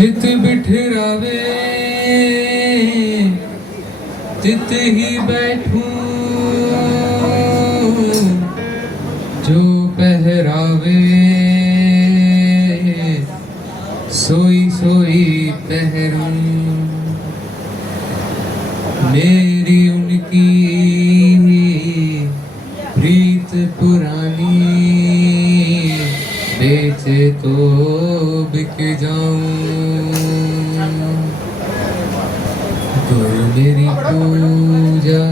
चित बिठरावे तित ही बैठूं, जो पहरावे सोई सोई पहरूं। मेरी उनकी प्रीत पुरानी, बेचे तो बिक जाऊं। गुरु मेरी पूजा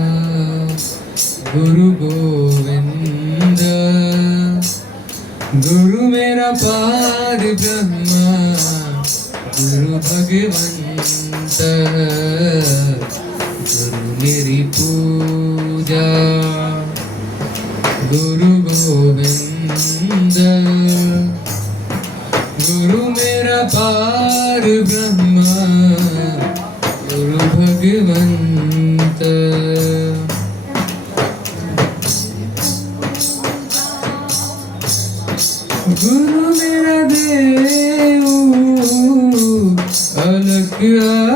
गुरु गोविंद, गुरु मेरा पार ब्रह्मा गुरु भगवंत। गुरु मेरी पूजा गुरु गोविंद, गुरु मेरा पार ब्रह्मा गुरु भगवंत। गुरु मेरा देव अलख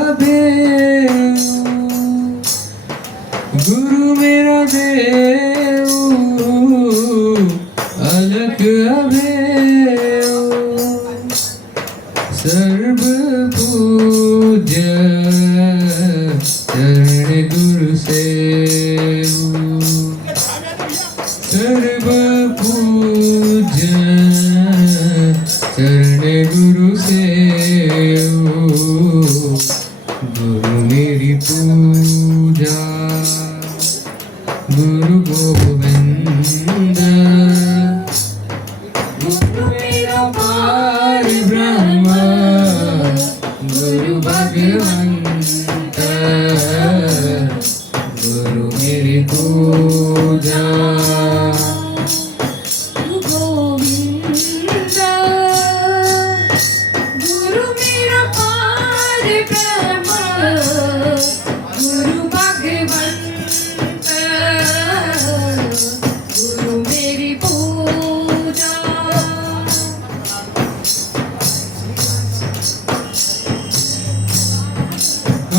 अभेद, गुरु मेरा देव अलख अभेद। सर्व पूज्य चरण गुरु सेव, सर्व पूज्य चरण गुरु सेव। गुरु मेरी पूजा गुरु गोविंद, गुरु मेरा पार ब्रह्मा गुरु भगवंत। गुरु मेरी पूजा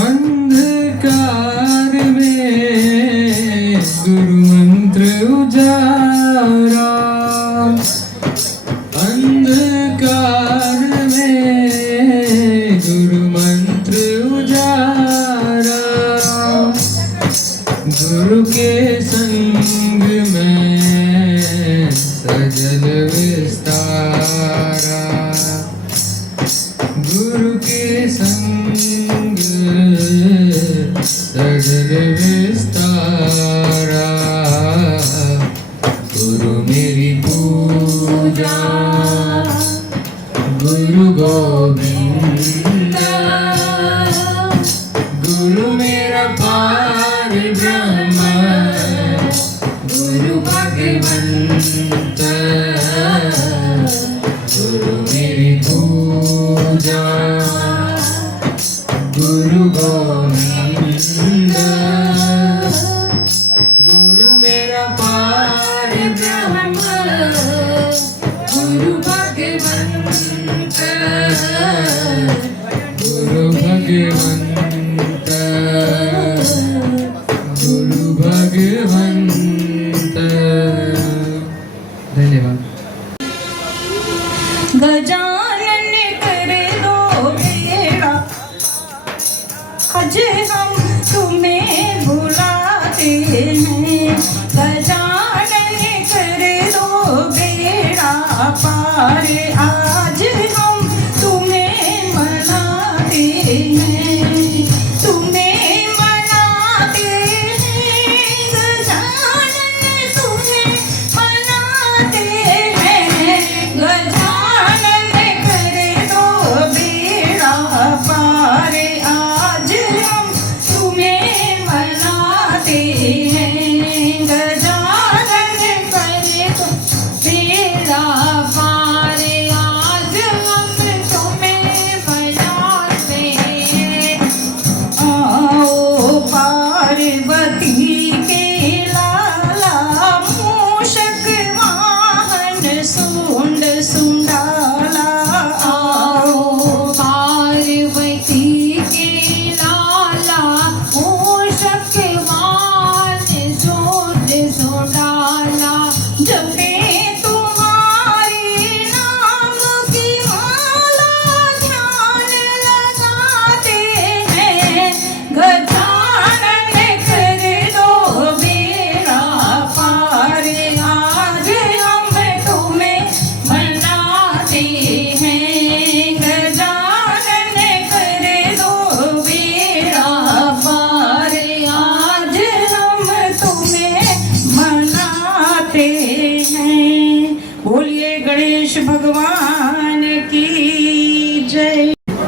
अंधकार में गुरु मंत्र उजारा, अंधकार में गुरु मंत्र उजारा। गुरु के संग में सजल विस्तारा, गुरु के संग सजल विस्तारा। गुरु मेरी पूजा गुरु गोविंद, गुरु मेरा पार ब्रह्मा गुरु भगवंत। गुरु मेरी पूजा गुरु गोविंद, गुरु मेरा पार ब्रह्मा गुरु भगवंत। गुरु भगवंत गुरु भगवंत। धन्यवाद। गजानन करे दो बेड़ा अजय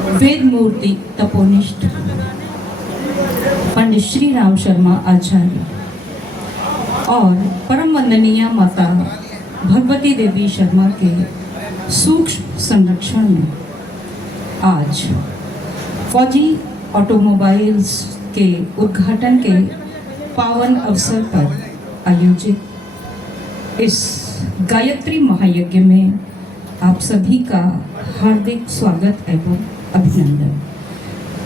वेद मूर्ति तपोनिष्ठ पंडित श्री राम शर्मा आचार्य और परम वंदनीय माता भगवती देवी शर्मा के सूक्ष्म संरक्षण में आज फौजी ऑटोमोबाइल्स के उद्घाटन के पावन अवसर पर आयोजित इस गायत्री महायज्ञ में आप सभी का हार्दिक स्वागत एवं अभिनंदन।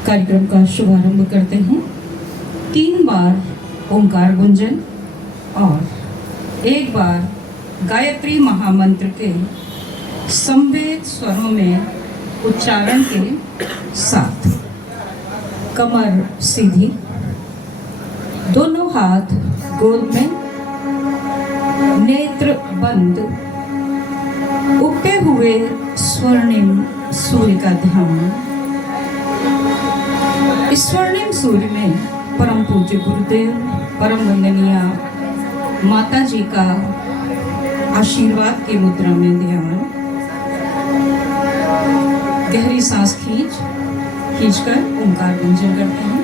कार्यक्रम का शुभारंभ करते हैं। 3 बार ओंकार गुंजन और 1 बार गायत्री महामंत्र के संवेद स्वरों में उच्चारण के साथ कमर सीधी, दोनों हाथ गोद में, नेत्र बंद, उगते हुए स्वर्णिम सूर्य का ध्यान। इस स्वर्णिम सूर्य में परम पूज्य गुरुदेव परम वंदनीय माता जी का आशीर्वाद की मुद्रा में ध्यान। गहरी सांस खींचकर ओंकार गुंजन करते हैं।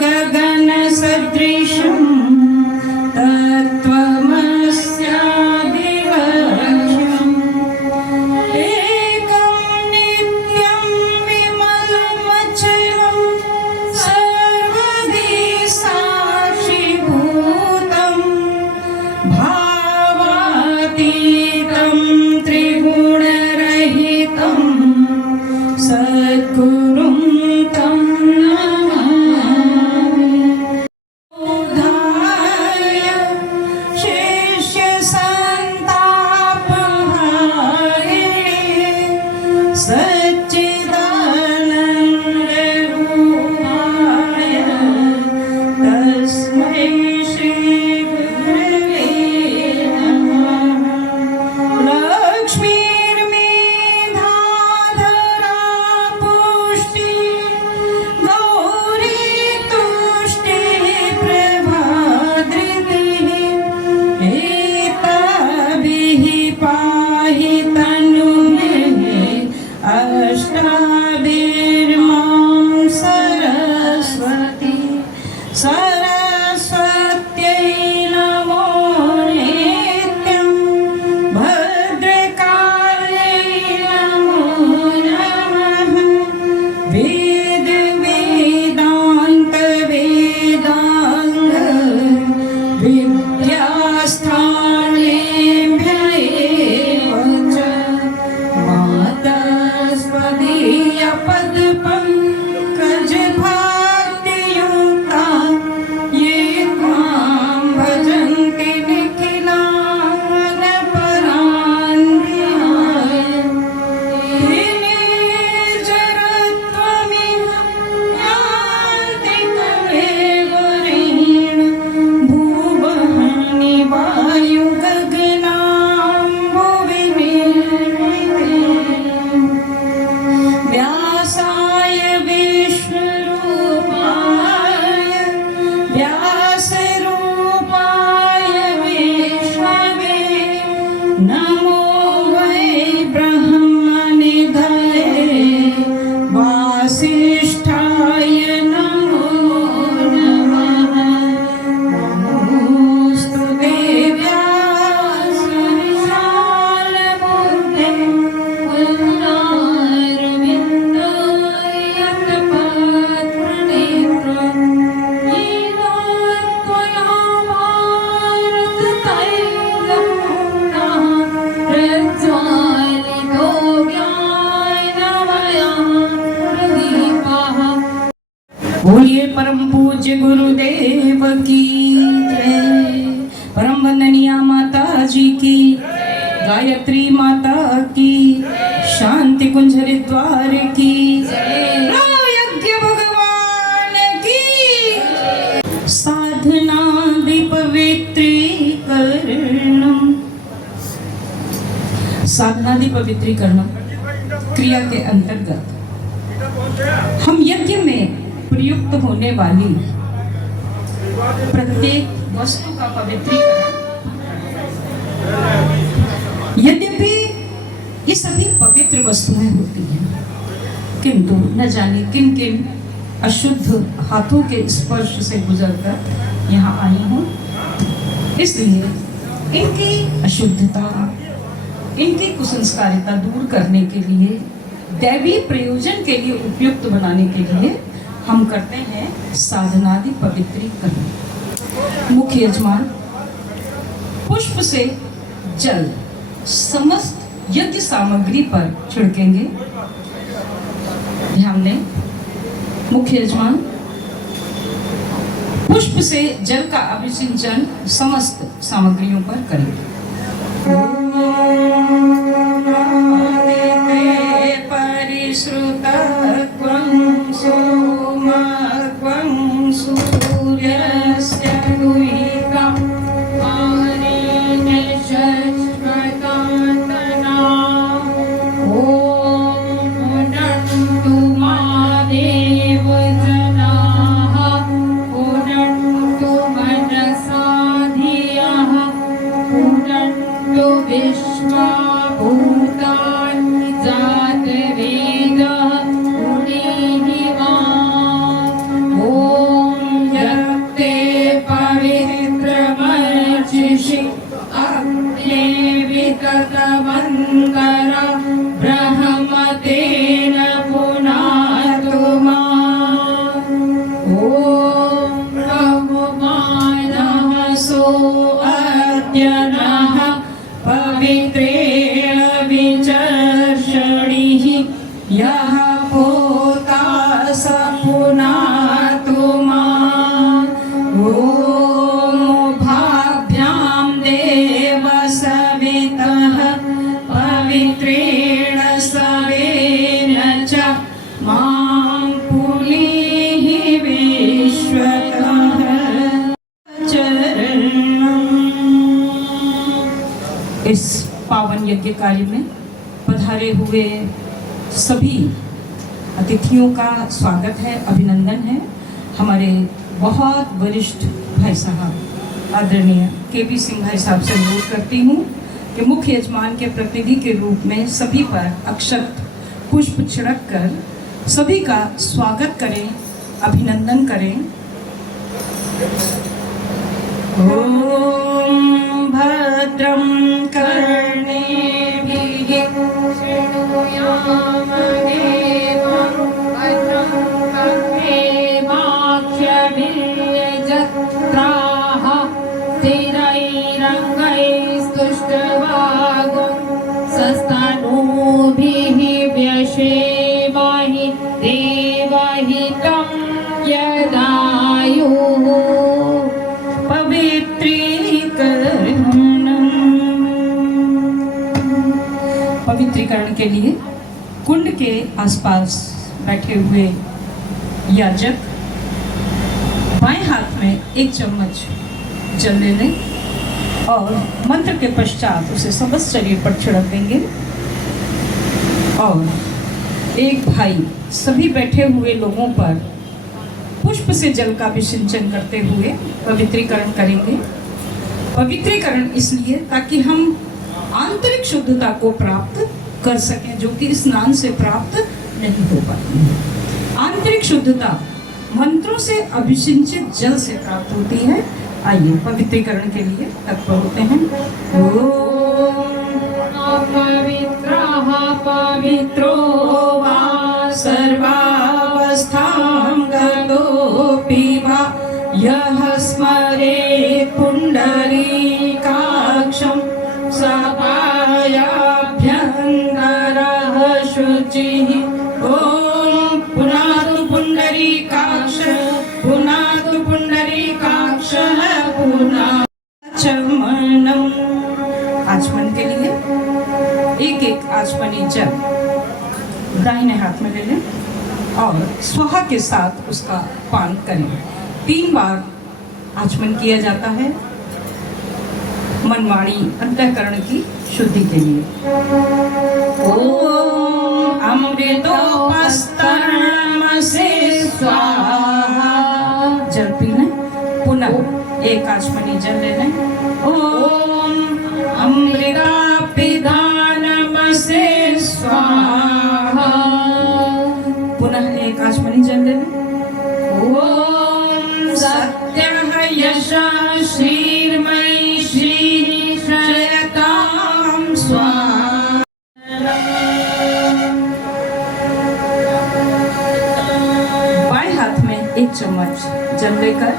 गगन सदृशम् परम पूज्य गुरुदेव की जय। परम वंदनीय माता जी की, गायत्री माता की, शांति कुंज हरिद्वार की जय। यज्ञ भगवान की साधना पवित्रीकरणम। साधनादि पवित्रीकरण क्रिया के अंतर्गत हम यज्ञ में प्रयुक्त होने वाली प्रत्येक वस्तु का पवित्रीकरण, यद्यपि ये सभी पवित्र वस्तुएं होती हैं, किंतु न जाने किन किन अशुद्ध हाथों के स्पर्श से गुजरकर यहाँ आई हूँ, इसलिए इनकी अशुद्धता, इनकी कुसंस्कारिता दूर करने के लिए, दैवी प्रयोजन के लिए उपयुक्त बनाने के लिए हम करते हैं साधनादि पवित्रीकरण। मुख्य यजमान पुष्प से जल समस्त यज्ञ सामग्री पर छिड़केंगे। ध्यान दें, मुख्य यजमान पुष्प से जल का अभिसिंचन समस्त सामग्रियों पर करेंगे। परिश्रुतत्वं सोमत्वं सूर्यस्य दुहितं मारीचश्वतातना। ॐ पुनन्तु मा देवजनाः, पुनन्तु मनसा धियः, पुनन्तु विश्वा भूतानि जातवेदः पुनीहिमाम्। ॐ यत्ते पवित्रमर्चिषि अग्ने विततमङ्कर ब्रह्मतेन पुनातु माम्। ॐ ब्रह्ममानः सो अद्य नः पवित्रेण विचर्षणिः, यः पोता स पुनातु माम्। ॐ भाभ्यां देव सवितः पवित्रेण सवेन च मां पुनीहि विश्वतः चरणम्। इस पावन यज्ञ कार्य में पधारे हुए सभी अतिथियों का स्वागत है, अभिनंदन है। हमारे बहुत वरिष्ठ भाई साहब आदरणीय केपी सिंह भाई साहब से अनुरोध करती हूँ कि मुख्य यजमान के प्रतिनिधि के रूप में सभी पर अक्षत पुष्प छिड़क कर सभी का स्वागत करें, अभिनंदन करें। ओम भद्रं कर्णेभिः शृणुयाम देवं, भद्रं कर्णेमाक्षभिर्यजत्राः, स्थिरैरङ्गैस्तुष्टवागुं सस्तनूभिः व्यशेमहि देवहितं यदायुः। पवित्रीकरण के लिए कुंड के आसपास बैठे हुए याजक बाएं हाथ में एक चम्मच जल ले लें और मंत्र के पश्चात उसे समस्त शरीर पर छिड़क देंगे। और एक भाई सभी बैठे हुए लोगों पर पुष्प से जल का अभिषेचन करते हुए पवित्रीकरण करेंगे। पवित्रीकरण इसलिए ताकि हम आंतरिक शुद्धता को प्राप्त कर सकें, जो कि स्नान से प्राप्त नहीं हो पाती। आंतरिक शुद्धता मंत्रों से अभिषिंचित जल से प्राप्त होती है। आइए पवित्रीकरण के लिए तत्पर होते हैं। पवित्रः पवित्रो वा सर्वावस्थां गतोऽपि वा, यः स्मरेत् पुण्डरीकाक्षं सपायाभ्यन्तरः शुचिः। ॐ पुनातु पुण्डरीकाक्ष पुन पुनः चमनम। आचमन के लिए एक एक आचमनी जल दाहिने हाथ में ले लें और स्वाहा के साथ उसका पान करें। 3 बार आचमन किया जाता है मनवाणी अंतःकरण की शुद्धि के लिए। ओम अमृतोपस्तरणमसे स्वाहा। जल पी लें। पुनः एक आचमनी जल ले लें। ओम अमृतापिधानमसे स्वाहा। पुनः एक आचमनी जल ले लें। ओम सत्यः यशः श्रीर्मयी श्रीशयतां स्वाहा। बाएं हाथ में 1 चम्मच जल लेकर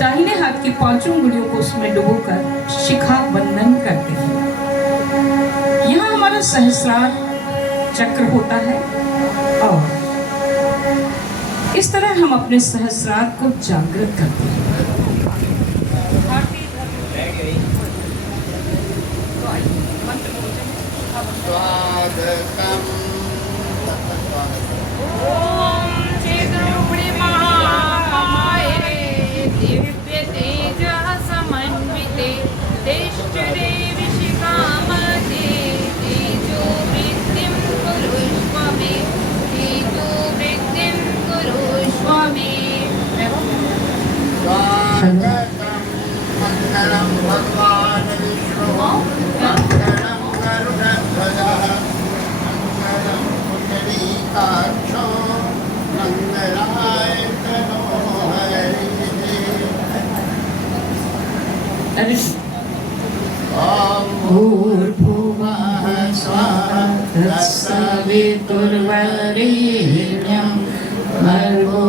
दाहिने हाथ की 5 उंगलियों को उसमें डुबोकर शिखा बंधन करते हैं। यहाँ हमारा सहस्रार चक्र होता है और इस तरह हम अपने सहस्रार को जागृत करते हैं। ओम चेतरूपिणी महामाये दिव्य तेजः समन्विते तेष्ठिरे विशिखामते तेजो वृद्धिं कुरुष्व मे तेजो वृद्धिं कुरुष्व मे। मंगलम भगवान विष्णु मंगलम गरुड़ध्वजः मंगलम पुंडरीकाक्षो मंगलाय तनो हरिः। ओम भूर्भुवः स्वः तत्सवितुर्वरेण्यं भर्गो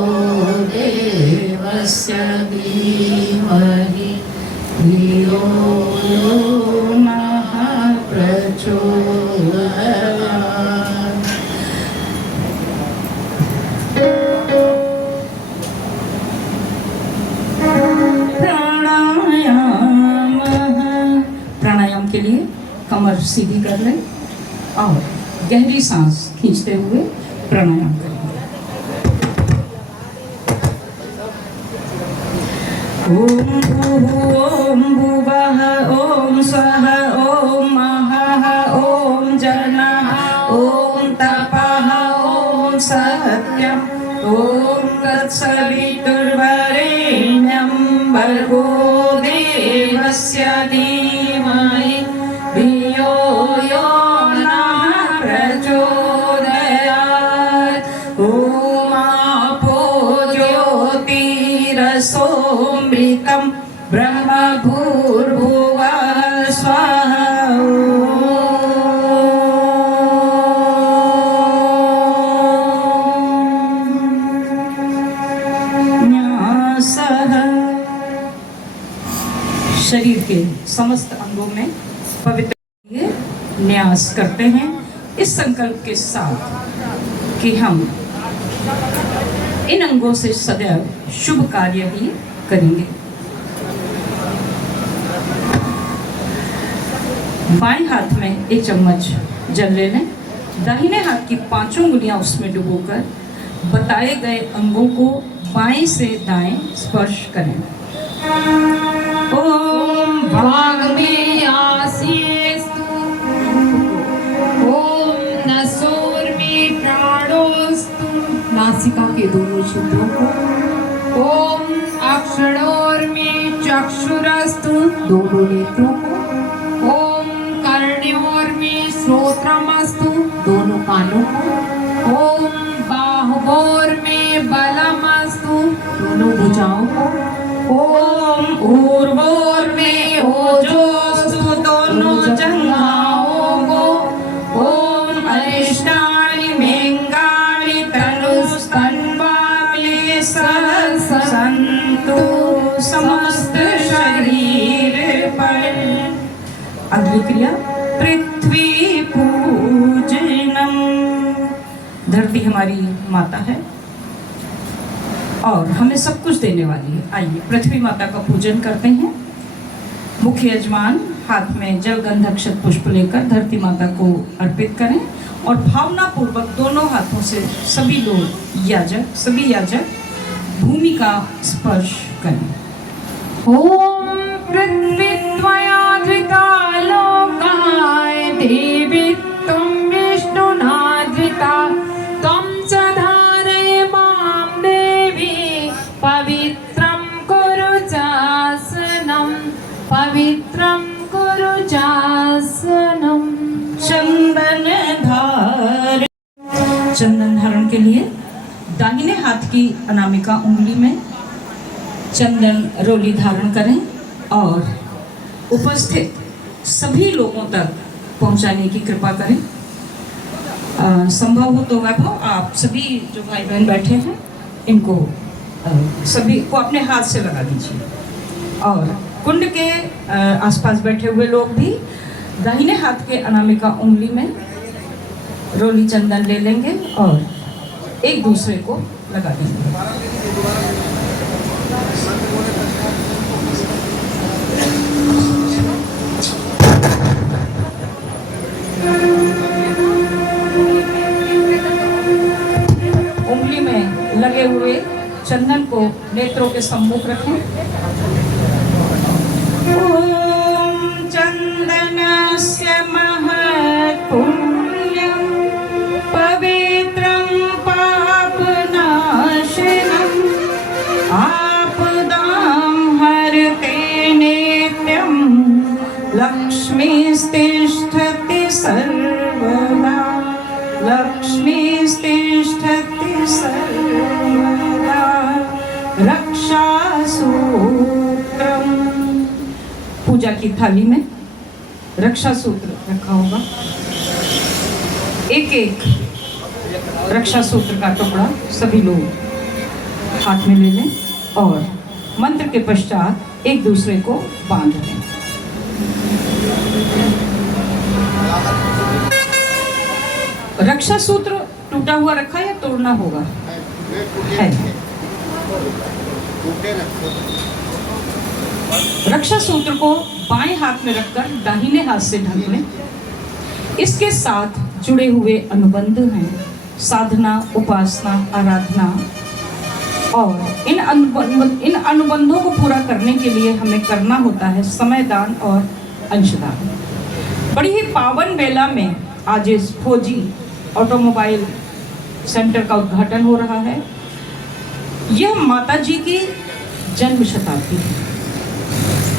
देवस्य धीमहि धियो यो नः प्रचोदयात्। प्राणायाम के लिए कमर सीधी कर लें और गहरी सांस खींचते हुए प्राणायाम करें। ओम भूः ओम भुवः ओम स्वः ओम महः ओम जनः ओम तपः ओम सत्यम् ओम तत्सवितुर्वरेण्यं भर्गो देवस्य धीमहि धियो यो नः प्रचोदयात्। ओम आपो ज्योतिरसोऽमृतं ब्रह्म भूर्भुवः स्वः। शरीर के समस्त अंगों में पवित्र न्यास करते हैं इस संकल्प के साथ कि हम इन अंगों से सदैव शुभ कार्य ही करेंगे। बाएं हाथ में 1 चम्मच जल ले लें। दाहिने हाथ की 5 उंगलियां उसमें डुबोकर बताए गए अंगों को बाएं से दाएं स्पर्श करें। ओम भाग में आसीस्तु ओम नसोर में प्राणोस्तु नासिका के दोनों छिद्रों को। ओम अक्षरोर में चक्षुरस्तु दोनों नेत्रों को। ओम कर्णयोर में श्रोत्रमस्तु दोनों कानों को। ओम बाहुओर में बलमस्तु दोनों भुजाओं को। ओम ऊर्वोर में ओजोस्तु दोनों जंघाओं को। ओम अरिष्टानि मेंगानि तनुस्तन्वा में सन्तु समस्त शरीर पर। अगली क्रिया पृथ्वी पूजनम। धरती हमारी माता है और हमें सब कुछ देने वाली है। आइए पृथ्वी माता का पूजन करते हैं। मुख्य यजमान हाथ में जल गंध अक्षत पुष्प लेकर धरती माता को अर्पित करें और भावना पूर्वक दोनों हाथों से सभी लोग सभी याजक भूमि का स्पर्श करें। ॐ पृथ्वी त्वया धृता लोकाय देवी त्वं विष्णुना धृता त्वं च धारय मां देवी पवित्रं कुरु चासनं पवित्रं कुरु चासनं। चंदन धारण के लिए दाहिने हाथ की अनामिका उंगली में चंदन रोली धारण करें और उपस्थित सभी लोगों तक पहुंचाने की कृपा करें। संभव हो तो वैभव आप सभी जो भाई बहन बैठे हैं इनको सभी को अपने हाथ से लगा दीजिए और कुंड के आसपास बैठे हुए लोग भी दाहिने हाथ के अनामिका उंगली में रोली चंदन ले लेंगे और एक दूसरे को लगा देंगे। उंगली में लगे हुए चंदन को नेत्रों के सम्मुख रखें। ओम चंदनस्य महत्पुण्यं पवित्रं पापनाशनं आपदां हरते नित्यं लक्ष्मीस्तिष्ठति सर्वदा लक्ष्मीस्तिष्ठति सर्वदा रक्षासूत्रम। पूजा की थाली में रक्षा सूत्र रखा होगा। एक एक रक्षा सूत्र का टुकड़ा सभी लोग हाथ में ले लें और मंत्र के पश्चात एक दूसरे को बांध दें। रक्षा सूत्र टूटा हुआ रखा या तोड़ना होगा? है। रक्षा सूत्र को बाएं हाथ में रखकर दाहिने हाथ से ढक लें। इसके साथ जुड़े हुए अनुबंध हैं साधना, उपासना, आराधना और इन अनुबंधों को पूरा करने के लिए हमें करना होता है समय दान और अंशदान। बड़ी ही पावन बेला में आज इस फौजी ऑटोमोबाइल सेंटर का उद्घाटन हो रहा है। यह माता जी की जन्म शताब्दी है।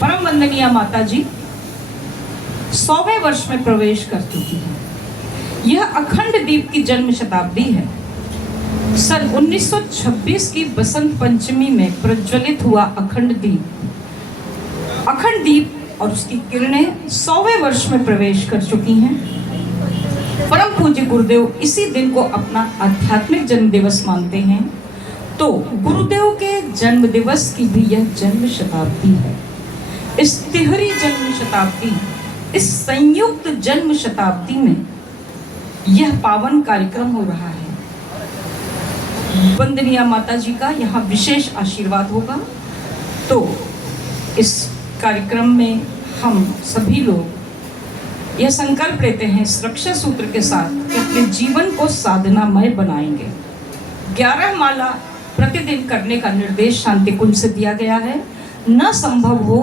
परम वंदनीय माता जी 100वें वर्ष में प्रवेश कर चुकी है। यह अखंड दीप की जन्म शताब्दी है। सन 1926 की बसंत पंचमी में प्रज्वलित हुआ अखंड दीप और उसकी किरणें 100वें वर्ष में प्रवेश कर चुकी हैं। परम पूज्य गुरुदेव इसी दिन को अपना आध्यात्मिक जन्म दिवस मानते हैं, तो गुरुदेव के जन्म दिवस की भी यह जन्म शताब्दी है। इस तिहरी जन्म शताब्दी, इस संयुक्त जन्म शताब्दी में यह पावन कार्यक्रम हो रहा है। वंदनीय माता जी का यहाँ विशेष आशीर्वाद होगा। तो इस कार्यक्रम में हम सभी लोग यह संकल्प लेते हैं इस रक्षा सूत्र के साथ कि अपने जीवन को साधनामय बनाएंगे। 11 माला प्रतिदिन करने का निर्देश शांति कुंज से दिया गया है। न संभव हो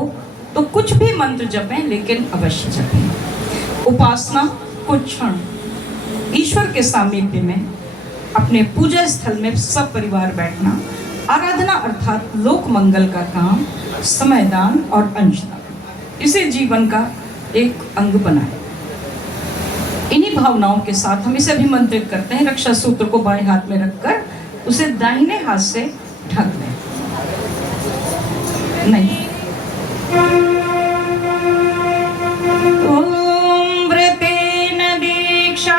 तो कुछ भी मंत्र जपें, लेकिन अवश्य जपें। उपासना कुछ क्षण ईश्वर के सामीप्य में अपने पूजा स्थल में सब परिवार बैठना, आराधना अर्थात लोक मंगल का काम, समयदान और अंशदान, इसे जीवन का एक अंग बनाए। इन्हीं भावनाओं के साथ हम इसे अभिमंत्रित करते हैं। रक्षा सूत्र को बाएं हाथ में रखकर उसे दाहिने हाथ से ढक लें। नहीं। ओम व्रतेन दीक्षामाप्नोति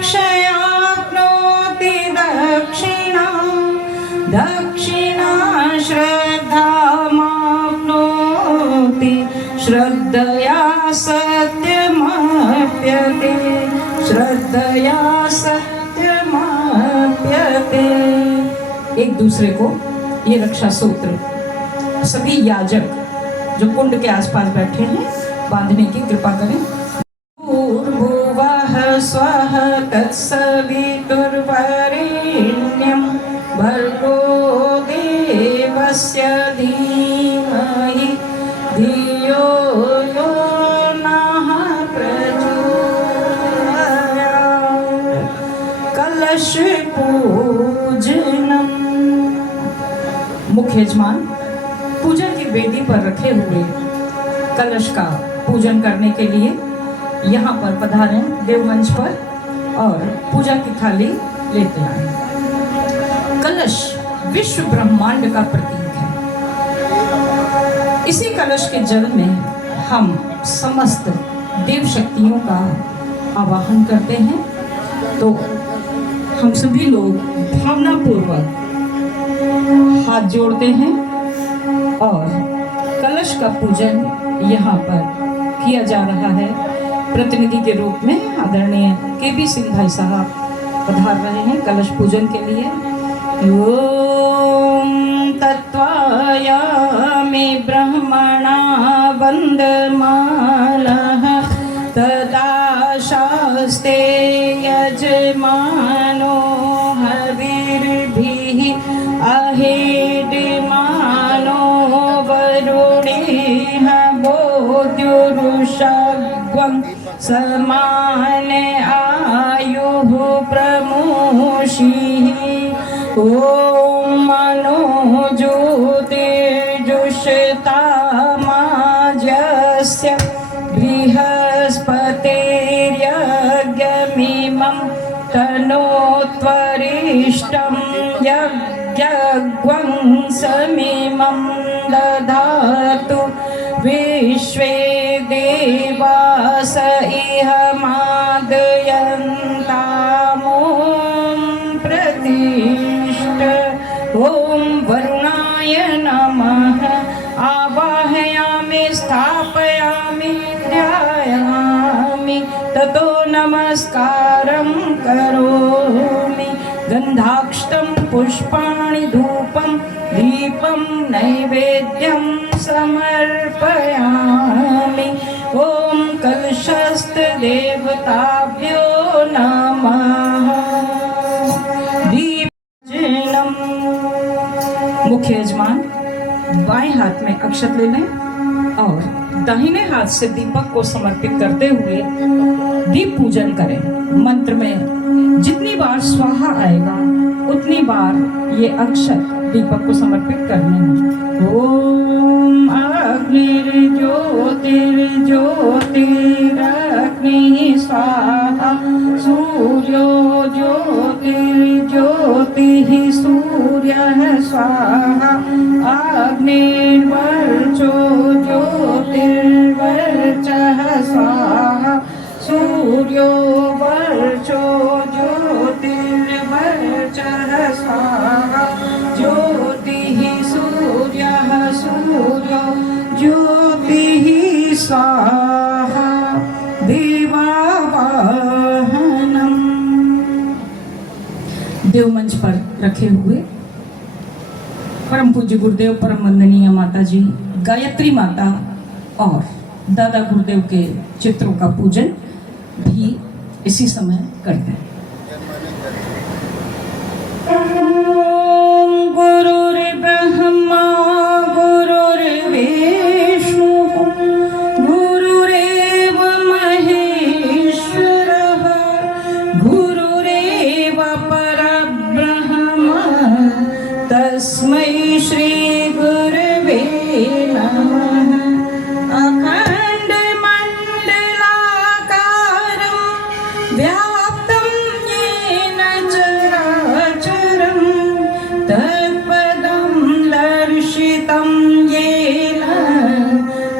क्षयाप्नोति दक्षिणा दक्षिणा श्रद्धामाप्नोति श्रद्धया सत्यमाप्यते श्रद्धया सत्यमा एक दूसरे को ये रक्षा सूत्र सभी याजक जो कुंड के आसपास बैठे हैं बांधने की कृपा करें। भूर्भुवः स्वः तत्सवितुर्वरेण्यं भर्गो देवस्य धीमहि धियो यो नः प्रचोदयात्। कलश पूजनम। मुख्य यजमान पूजा की वेदी पर रखे हुए कलश का पूजन करने के लिए यहाँ पर पधारें देवमंच पर और पूजा की थाली लेते आए। कलश विश्व ब्रह्मांड का प्रतीक है। इसी कलश के जल में हम समस्त देव शक्तियों का आवाहन करते हैं। तो हम सभी लोग भावनापूर्वक हाथ जोड़ते हैं और कलश का पूजन यहाँ पर किया जा रहा है। प्रतिनिधि के रूप में आदरणीय केबी सिंह भाई साहब पधार रहे हैं कलश पूजन के लिए। ओम तत्त्वायामि ब्रह्मणा वन्दमानः तदा शास्ते यजमानो हविर्भिः अहेड्यमानो वरुणेः बोध्युरुषग्वं समाने आयुः प्रमोषिः। ॐ मनो ज्योतिर्जुषतामाज्यस्य बृहस्पतिर्यज्ञमिमं तनोत्वरिष्टं यज्ञग्वं समिमं दधातु विश्वे देवास इह मादयन्तामो प्रतिष्ठ। ॐ वरुणाय नमः आवाहयामि स्थापयामि ध्यायामि ततो नमस्कारं करोमि। गन्धाक्षतं पुष्पाणि धूपं दीपं नैवेद्यं समर्पयामि। ॐ कलशस्थ देवताभ्यो नमः। दीपजनम। मुख्य यजमान बाएं हाथ में अक्षत ले लें और दाहिने हाथ से दीपक को समर्पित करते हुए दीप पूजन करें। मंत्र में जितनी बार स्वाहा आएगा उतनी बार ये अक्षत दीपक को समर्पित करने हैं। ओम अग्निर्ज्योतिर्ज्योतिरग्निः स्वाहा सूर्यो ज्योतिर्ज्योतिः सूर्यः स्वाहा अग्निर्वर्चो ज्योतिर्वर्चः स्वाहा सूर्यो वर्चो ज्योतिर्वर्चः स्वाहा ज्योतिः सूर्यः सूर्यो ज्योतिः स्वाहा देवावाहनम। देव मंच पर रखे हुए परम पूज्य गुरुदेव परम वंदनीय माता जी गायत्री माता और दादा गुरुदेव के चित्रों का पूजन भी इसी समय करते हैं। गुरुर्ब्रह्मा गुरुर्विष्णु गुरुरेव महेश्वरः गुरुरेव परब्रह्म तस्मै श्री गुरवे नमः। अखण्डमण्डलाकारं व्याप्तं येन चराचरं तत्पदं दर्शितं येन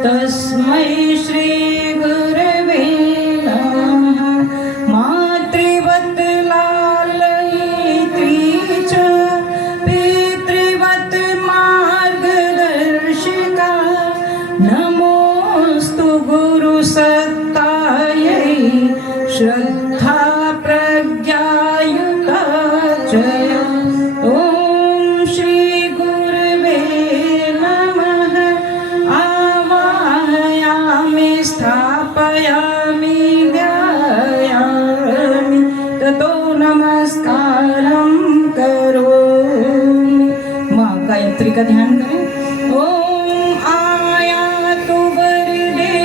तस्मै श्री गुरवे नमः। मातृवत् लालयित्री च पितृवत् मार्गदर्शिका नमोऽस्तु गुरुसत्तायै श्रद्धा प्रज्ञायुता च। ॐ गायत्री का ध्यान करें। ओम आयातु वरदे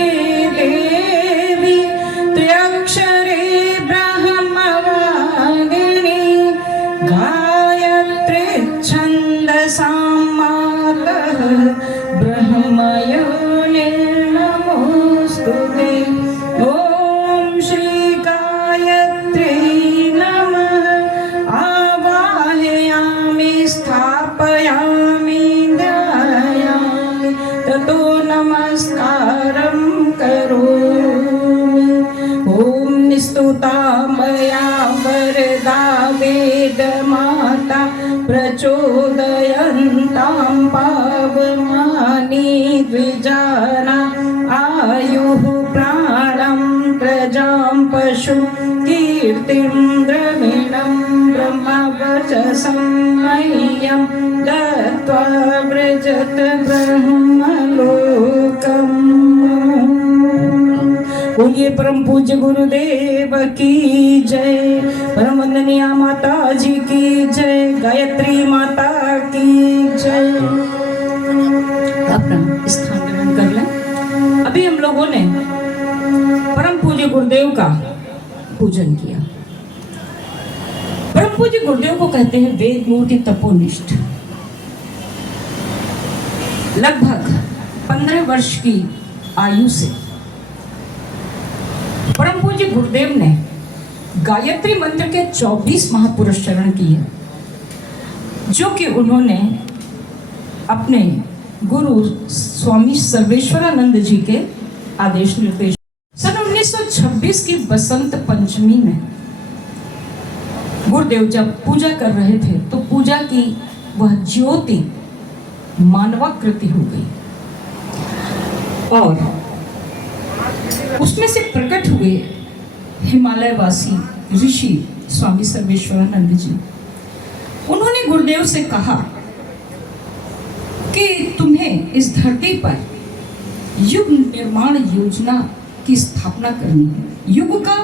देवी त्र्यक्षरे ब्रह्मवादिनी गायत्री छन्दसां मातः ब्रह्मयोनिर् नमोस्तुते। ओम श्री गायत्री नमः आवाहयामि स्थापयामि ध्यायामि ततो नमस्कारं करोमि। ओम स्तुता मया वरदा वेदमाता प्रचोदयन्तां पावमानि द्विजाना आयुः प्राणं प्रजां पशु कीर्तिं द्रविणं ब्रह्मवचसं मह्यं दत्त्वा व्रजत ब्रह्मलोकम्। बोलिए परम पूज्य गुरुदेव की जय, परम वंदनीय माता जी की जय, गायत्री माता की जय। अपना स्थान ग्रहण कर लें। अभी हम लोगों ने परम पूज्य गुरुदेव का पूजन किया। परम पूज्य गुरुदेव को कहते हैं वेद मूर्ति तपोनिष्ठ। लगभग 15 वर्ष की आयु से परम पूज्य गुरुदेव ने गायत्री मंत्र के 24 महापुरुष चरण किए, जो कि उन्होंने अपने गुरु स्वामी सर्वेश्वरानंद जी के आदेश निर्देश। सन 1926 की बसंत पंचमी में गुरुदेव जब पूजा कर रहे थे तो पूजा की वह ज्योति मानवाकृति हो गई और उसमें से प्रकट हुए हिमालयवासी ऋषि स्वामी सर्वेश्वरानंद जी। उन्होंने गुरुदेव से कहा कि तुम्हें इस धरती पर युग निर्माण योजना की स्थापना करनी है, युग का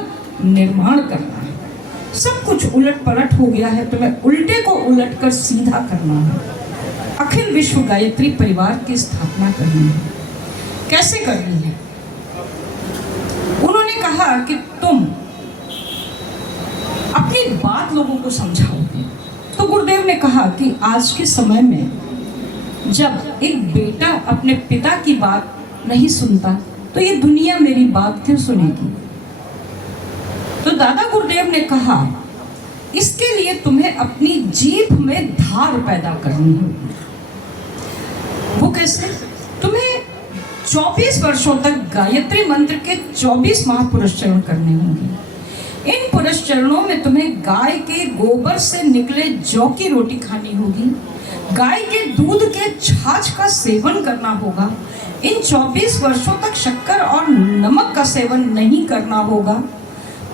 निर्माण करना है। सब कुछ उलट पलट हो गया है, तुम्हें उल्टे को उलट कर सीधा करना है। अखिल विश्व गायत्री परिवार की स्थापना करनी है। कैसे करनी है? उन्होंने कहा कि तुम अपनी बात लोगों को समझाओगे। तो गुरुदेव ने कहा कि आज के समय में जब एक बेटा अपने पिता की बात नहीं सुनता तो ये दुनिया मेरी बात क्यों सुनेगी? तो दादा गुरुदेव ने कहा इसके लिए तुम्हें अपनी जीभ में धार पैदा करनी होगी। वो कैसे? तुम्हें 24 वर्षों तक गायत्री मंत्र के 24 महापुरुष चरण करने होंगे। इन पुरुष चरणों में तुम्हें गाय के गोबर से निकले जौ की रोटी खानी होगी, गाय के दूध के छाछ का सेवन करना होगा। इन 24 वर्षों तक शक्कर और नमक का सेवन नहीं करना होगा।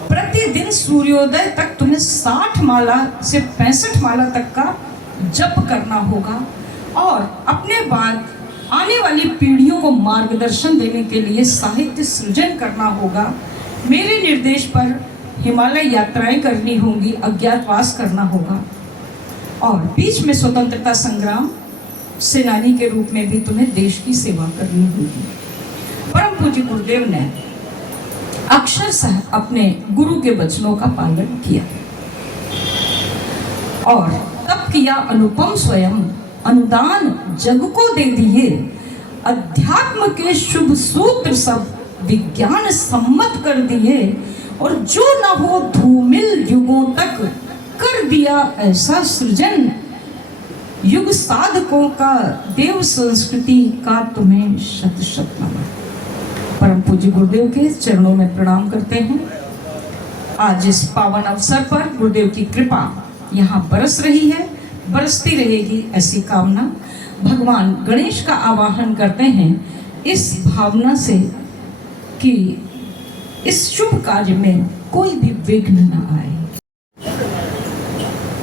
प्रतिदिन सूर्योदय तक तुम्हें 60 माला से 65 माला तक का जप करना होगा और अपने बाद आने वाली पीढ़ियों को मार्गदर्शन देने के लिए साहित्य सृजन करना होगा। मेरे निर्देश पर हिमालय यात्राएं करनी होंगी, अज्ञातवास करना होगा और बीच में स्वतंत्रता संग्राम सेनानी के रूप में भी तुम्हें देश की सेवा करनी होगी। परम पूज्य गुरुदेव ने अक्षरशः अपने गुरु के वचनों का पालन किया और तब किया अनुपम स्वयं, अनुदान जग को दे दिए। अध्यात्म के शुभ सूत्र सब विज्ञान सम्मत कर दिए और जो न हो धूमिल युगों तक कर दिया ऐसा सृजन। युग साधकों का देव संस्कृति का तुम्हें शत शत नमन। परम पूज्य गुरुदेव के चरणों में प्रणाम करते हैं। आज इस पावन अवसर पर गुरुदेव की कृपा यहाँ बरस रही है, बरसती रहेगी ऐसी कामना। भगवान गणेश का आवाहन करते हैं इस भावना से कि इस शुभ कार्य में कोई भी विघ्न न आए।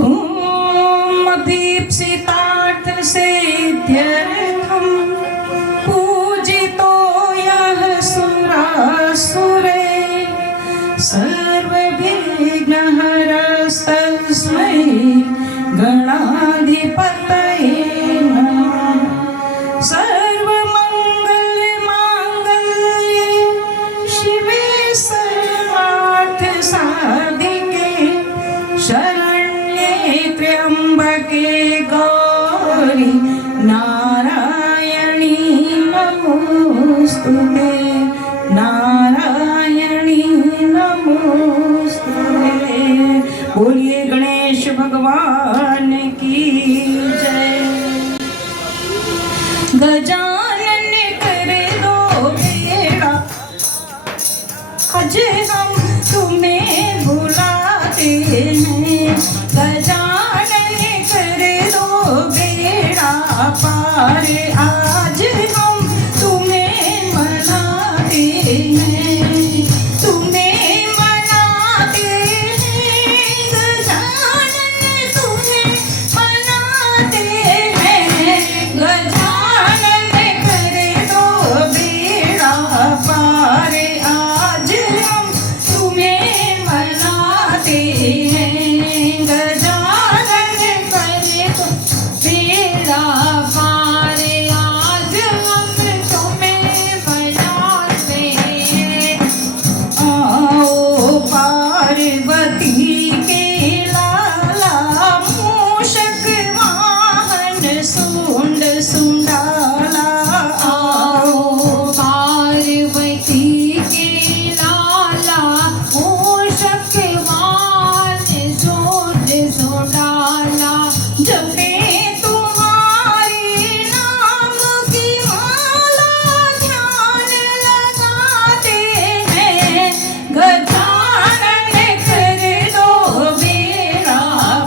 ओम अभीप्सितार्थ सिद्ध्यर्थम पूजितो यः सुरासुरे सर्वविघ्नहरस्तस्मै गणाधिपतये नमः। गजानन कर दो बेड़ा, आज हम तुम्हें बुलाते हैं। गजानन कर दो बेड़ा पार, आज हम तुम्हें मनाते हैं, तुम्हें मनाते हैं। गजानन तुम्हें मनाते हैं, गजानन कर दो बेड़ा पार, आज हम तुम्हें मनाते हैं। गजानन कर दो बेड़ा पार, आज हम तुम्हें मनाते हैं। आओ पार्वती के लाला, मूषक वाहन सूंड सुंडाला। आओ पार्वती के लाला, मूषक वाहन सूंड सुंडाला। जपे तुम्हारे नाम की माला, ध्यान लगाते हैं। गजानन कर दो बेड़ा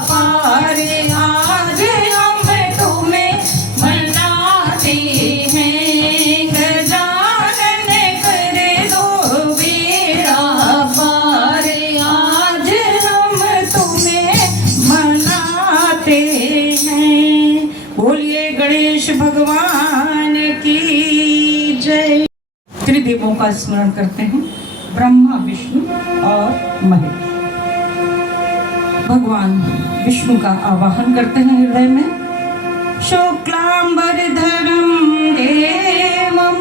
पार, आज हम तुम्हें मनाते हैं। गजानन कर दो बेड़ा पार, आज हम तुम्हें मनाते हैं। बोलिए गणेश भगवान की जय। त्रिदेवों का स्मरण करते हैं, ब्रह्मा विष्णु और महेश। भगवान विष्णु का आवाहन करते हैं हृदय में। शुक्लांबरधरं देवं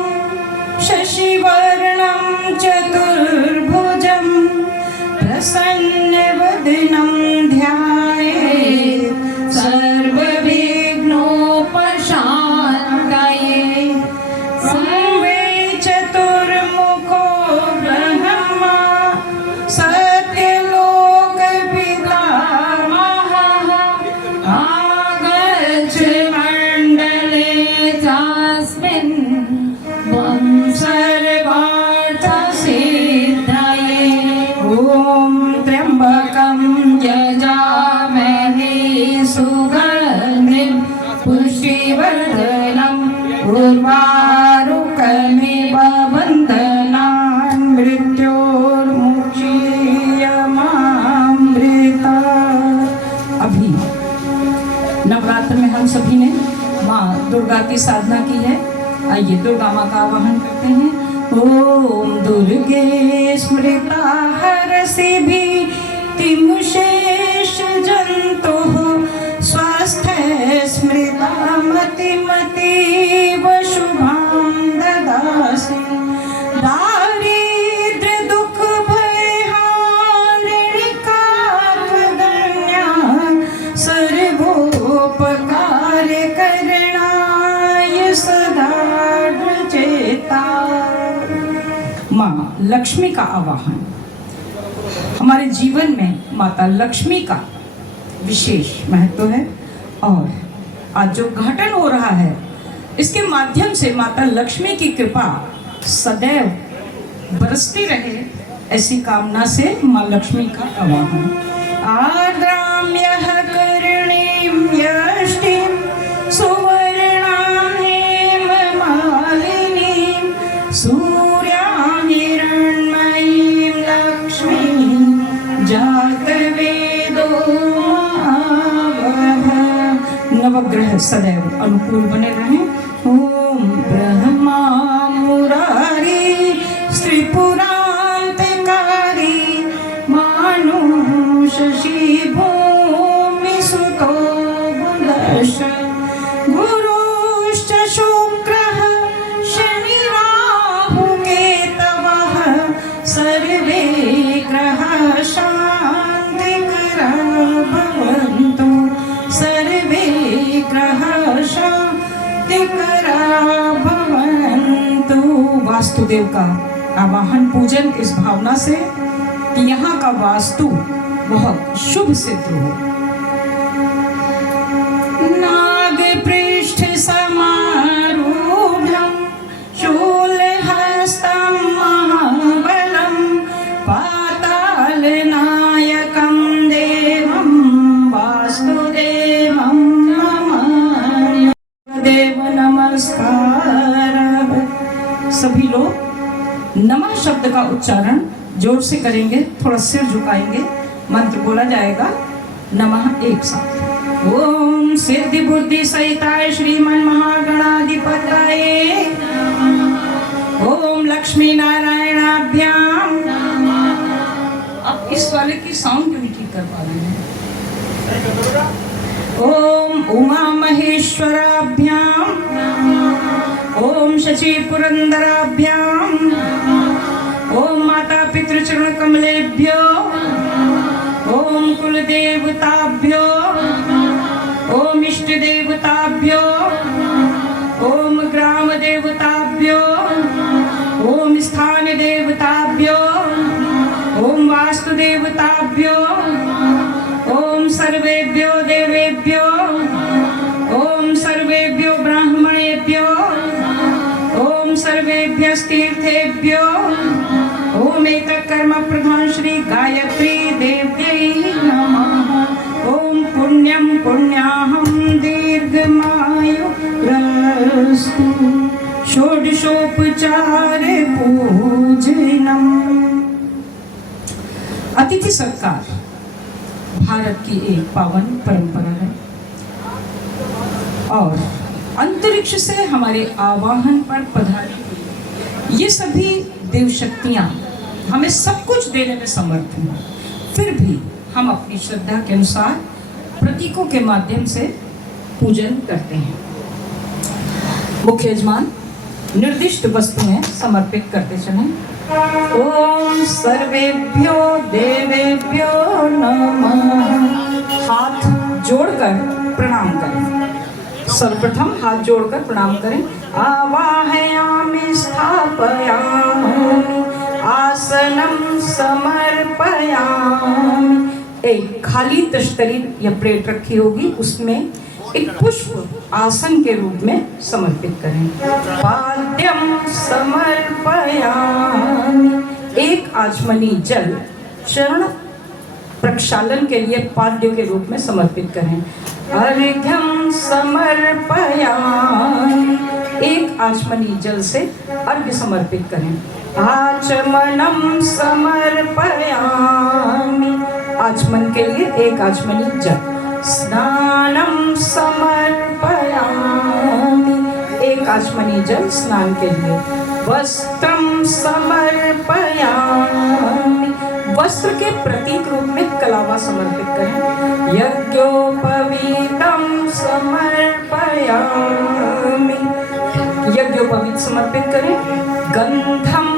शशिवर्णं चतुर्भुजं, प्रसन्नवदनं ध्यायेत् सर्वविघ्नोपशान्तये। सर्वे चतुर्मुखो ब्रह्मा, सत्यलोकपितामहः, आगच्छ मण्डले चास्मिन् त्वं सर्वार्थसिद्धये। ॐ त्र्यम्बकं यजामहे सुगन्धिं पुष्टिवर्धनं उर्वारुकमिव बन्धनान् मृत्योर्मुक्षीयमामृता। अभी नवरात्र में हम सभी ने माँ दुर्गा की साधना की है। आइए दुर्गा माँ का आवाहन करते हैं। ओम दुर्गे स्मृता हरसि भीतिमुशेष जन्तुः, स्वस्थ स्मृता मतिमतीव शुभां ददासि। दारिद्र्य दुःख भयहारिणिका त्वदन्या, सर्वोपकार करणाय सदा चेता। माँ लक्ष्मी का आवाहन। हमारे जीवन में माता लक्ष्मी का विशेष महत्व है, और आज जो घटन हो रहा है इसके माध्यम से माता लक्ष्मी की कृपा सदैव बरसती रहे, ऐसी कामना से माँ लक्ष्मी का आवाहन। आद्राम्यः कर्णीं यष्टिं, सुवर्णां हेममालिनीं, सूर्यां हिरण्मयीं लक्ष्मीं, जातवेदो महावः। नवग्रह सदैव अनुकूल बने रहें। ओम ब्रह्मा मुरारी त्रिपुरांतकारी, मानुष शशि भूमि सुतो बुलश, गुरुश्च शुक्रः शनि राहु केतवः, सर्वे ग्रहाः शान्तिकरा भवन्तु, सर्वे ग्रहाः शान्तिकरा भवन्तु। वास्तुदेव का आवाहन पूजन इस भावना से कि यहाँ का वास्तु बहुत शुभ सिद्ध हो। नाग पृष्ठ समारूढ़ एव नमस्कार। सभी लोग नमः शब्द का उच्चारण जोर से करेंगे, थोड़ा सिर झुकाएंगे, मंत्र बोला जाएगा नमः एक साथ। ओम सिद्धि बुद्धि सहिताय श्रीमन महागणाधिपतये ओम लक्ष्मी नारायणाभ्याम। अब इस वाले की साउंड क्यों नहीं ठीक कर पा रहे हैं? ओम उमा महेश्वराभ्याम ओम शचि पुरंदराभ्याम ओम माता पितृचरण कमलेभ्यो ओम कुल देवताभ्यो ओम इष्ट देवताभ्यो ओम ग्राम देवताभ्यो ओम स्थान देवताभ्यो ओम वास्तु देवताभ्यो ओम सर्वेभ्यो देवेभ्यो ओम सर्वेभ्यो ब्राह्मणेभ्यो ओम सर्वेभ्यस्तीर्थेभ्यो ओम एतत् कर्म प्रधान श्री गायत्री देव्यै नमः। ओम पुण्यं पुण्याहं दीर्घमायुरस्तु षोडशोपचार पूजनम्। अतिथि सत्कार भारत की एक पावन परंपरा है और अंतरिक्ष से हमारे आवाहन पर पधारी हुई ये सभी देव शक्तियां हमें सब कुछ देने में समर्थ हैं, फिर भी हम अपनी श्रद्धा के अनुसार प्रतीकों के माध्यम से पूजन करते हैं। मुख्य यजमान निर्दिष्ट वस्तुएं समर्पित करते चलें। ओम सर्वेभ्यो देवेभ्यो नमः। हाथ जोड़कर प्रणाम करें। सर्वप्रथम हाथ जोड़कर प्रणाम करें। आवाहयामि स्थापयामि आसनं समर्पयामि। एक खाली तश्तरी या प्लेट रखी होगी, उसमें एक पुष्प आसन के रूप में समर्पित करें। पाद्यम समर्पयामि। एक आचमनी जल चरण प्रक्षालन के लिए पाद्य के रूप में समर्पित करें। अर्घ्यम समर्पयामि। एक आचमनी जल से अर्घ्य समर्पित करें। आचमनम समर्पयामि। आचमन के लिए एक आचमनी जल। स्नानम समर्पयामि। एक आचमनी जल स्नान के लिए। वस्त्रम समर्पयामि। वस्त्र के प्रतीक रूप में कलावा समर्पित करें। यज्ञोपवीतम समर्पयामि। यज्ञोपवीत समर्पित करें। गंधम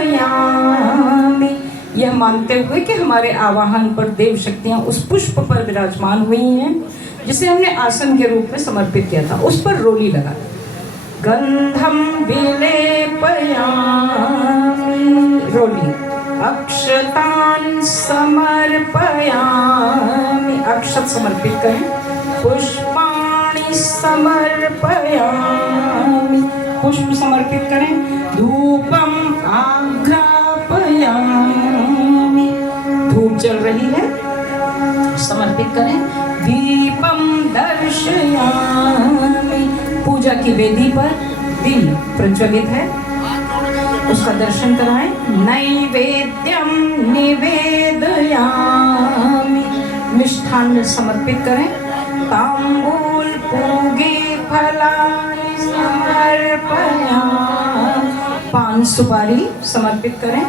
विलेपयामि। यह मानते हुए कि हमारे आवाहन पर देव शक्तियां उस पुष्प पर विराजमान हुई हैं जिसे हमने आसन के रूप में समर्पित किया था, उस पर रोली लगा। गंधम विलेपयामि। रोली। अक्षतान समर्पयामि। अक्षत समर्पित करें। पुष्पाणि समर्पयामि। पुष्प समर्पित करें। धूपम आघ्रापयामि। धूप जल रही है, समर्पित करें। दीपम दर्शयामि। पूजा की वेदी पर दीप प्रज्वलित है, उसका दर्शन कराएं। नैवेद्यम निवेदयामि। मिष्ठान समर्पित करें। तांबूल पूगे फलानि समर्पयामि। पान सुपारी समर्पित करें।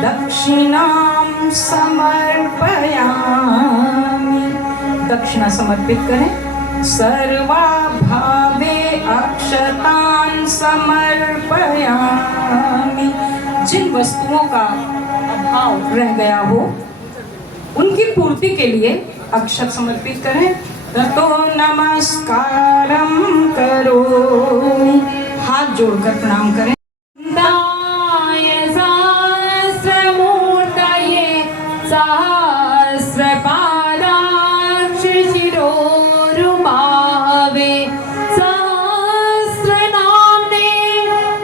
दक्षिणाम समर्पयामि। दक्षिणा समर्पित करें। सर्वा भावे अक्षतान समर्पयामि। जिन वस्तुओं का अभाव रह गया हो उनकी पूर्ति के लिए अक्षत समर्पित करें। ततो नमस्कारम करोमि। हाथ जोड़कर प्रणाम करें। सहस्रमूर्तये सहस्रपादाक्ष शिरोरुबावे सहस्रनाम्ने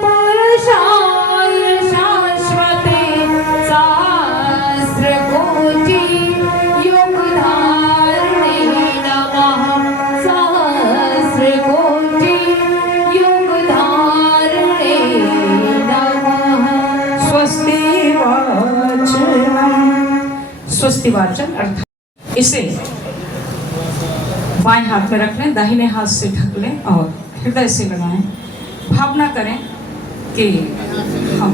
पुरुषाय शाश्वते सहस्रकोटि युगधारिणे नमः। सहस्रकोटि स्वस्तिवाचन अर्थात इसे बाएं हाथ में रख लें, दाहिने हाथ से ढक लें और हृदय से लगाएं। भावना करें कि हम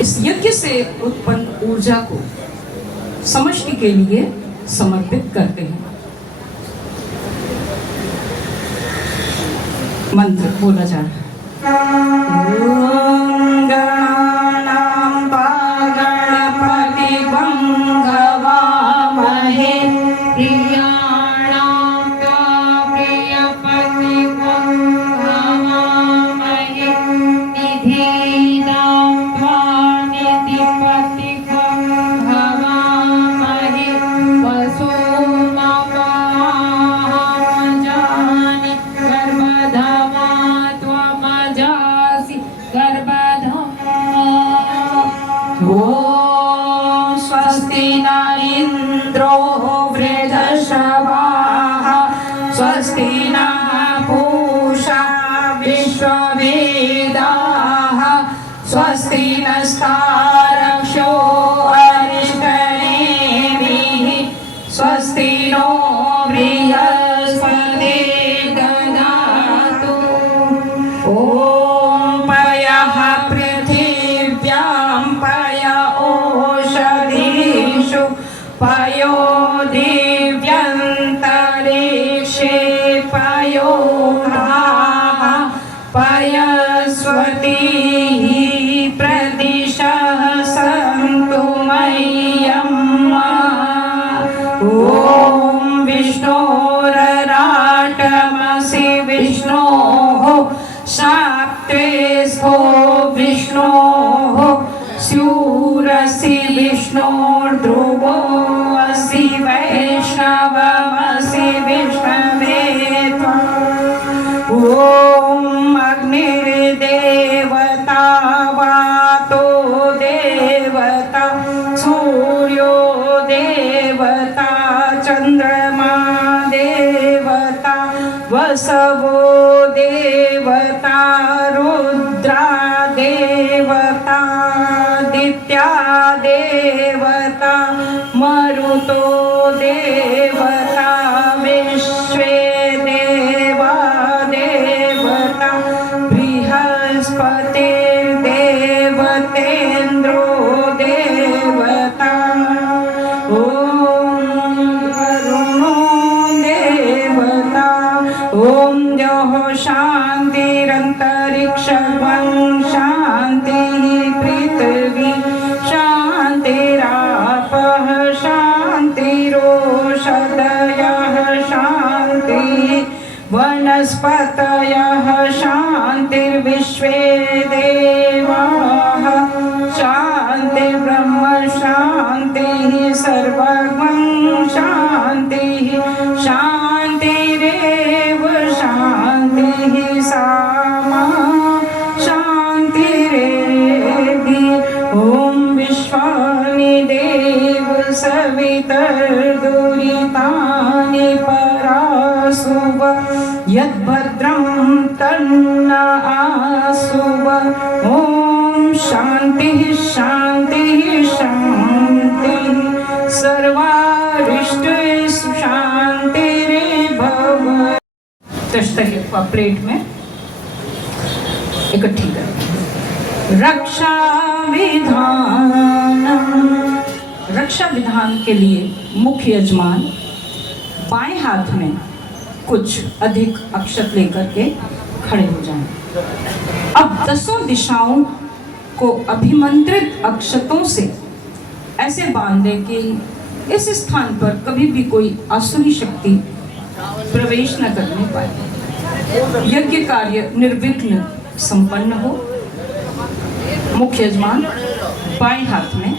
इस यज्ञ से उत्पन्न ऊर्जा को समष्टि के लिए समर्पित करते हैं। मंत्र बोला जा रहा है। ओम गणानां गणपतिं हवामहे प्रियाणां प्रियपतिं हवामहे निधीनां निधिपतिं हवामहे वसुमहामजानि गर्भधमा त्वमजासि गर्भधम्। ओम स्वस्ति न इंद्रो वृद्धश्रवाः स्वस्ति नः पूषा विश्ववेदाः स्वस्ति नस्तारक्षो अरिष्टनेमिः स्वस्ति नो बृहस्पतिर्दधातु। ॐ पयः पृथिव्यां पय ओषधीषु पयो दिव्यन्तरिक्षे पयो धाः पयस्वतीः प्रदिशः सन्तु मह्यम्। ॐ विष्णोरराटमसि विष्णोः शाक्त्वेस्थो विष्णोः स्यूरसि विष्णोर्ध्रुवो असि वैष्णवमसि विष्णवे त्वम्। ॐ अग्निर्देवता वातो देवता सूर्यो देवता चन्द्रमा देवता वसवो देवता रुद्रा देवता दित्या देवता मरुतो देवता विश्वे देवा देवता बृहस्पतिर्देवतेन्द्रो देवता। ॐ वरुणो देवता। ॐ द्यौः शान्तिरन्तरिक्षं शान्तिः पृथिवी शान्तिरापः शान्तिरोषधयः शान्तिः वनस्पतयः शान्तिर्विश्वे देवाः शान्तिर्ब्रह्म शान्तिः सर्वगं शान्तिः शान्तिरेव शान्तिः सामा शान्तिरेधि। ॐ विश्वानि देव सवितर्दुरितानि परासुव यद्भद्रं तन्न आसुव। ॐ शान्तिः शान्तिः शान्तिः सर्वारिष्टेषु शान्तिर्भव। दस्तके प्लेट में इकट्ठी करें। रक्षा विधान। रक्षा विधान के लिए मुख्य यजमान बाएं हाथ में कुछ अधिक अक्षत लेकर के खड़े हो जाएं। अब 10 दिशाओं को अभिमंत्रित अक्षतों से ऐसे बांध दें कि इस स्थान पर कभी भी कोई आसुरी शक्ति प्रवेश न करने पाए। यज्ञ कार्य निर्विघ्न संपन्न हो। मुख्य यजमान बाएं हाथ में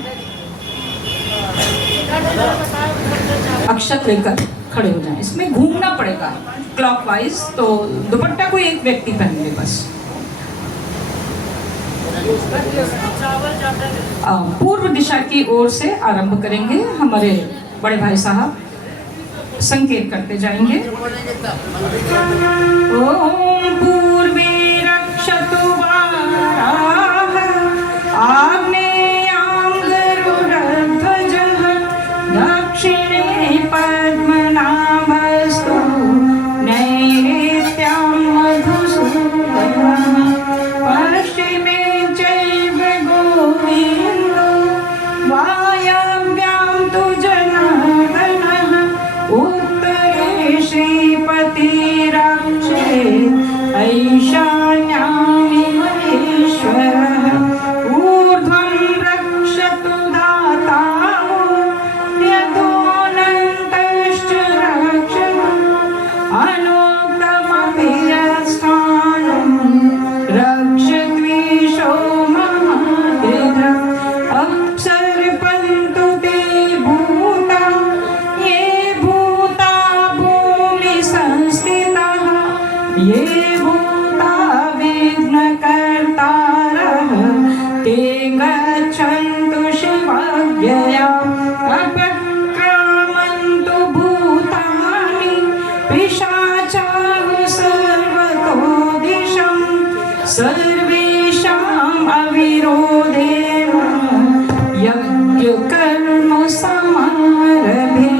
अक्षत लेकर खड़े हो जाएं। इसमें घूमना पड़ेगा क्लॉकवाइज, तो दुपट्टा कोई एक व्यक्ति पहन ले बस। पूर्व दिशा की ओर से आरंभ करेंगे। हमारे बड़े भाई साहब संकेत करते जाएंगे। ओम पूर्वे रक्षतु वाराः आग्नेयां गरुडध्वजः ये भूता विघ्नकर्तारः ते गच्छन्तु शिवाज्ञया अपक्रमन्तु भूतानि पिशाचाः सर्वतो दिशं सर्वेषाम् अविरोधेन यज्ञकर्म समारभे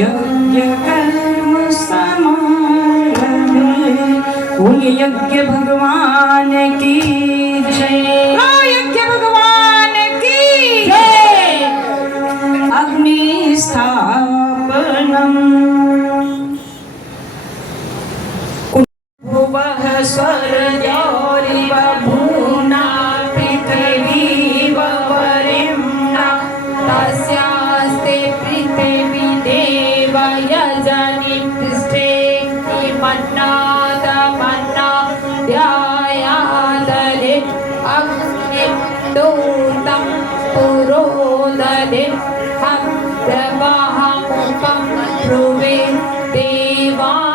यज्ञकर्म समारभे। बोलिए यज्ञ भगवान की जय। यज्ञ भगवान की जय। अग्नि स्थापनम भुवः स्वर्गोरिव भूना पृथिवी वरिम्ना तस्यास्ते पृथिवी देव यजनि तिष्ठे मन्नादमन्ना ध्यायादरे अग्निं दूतं पुरोदरे हव्यवहमुपं ब्रुवे देवामासादया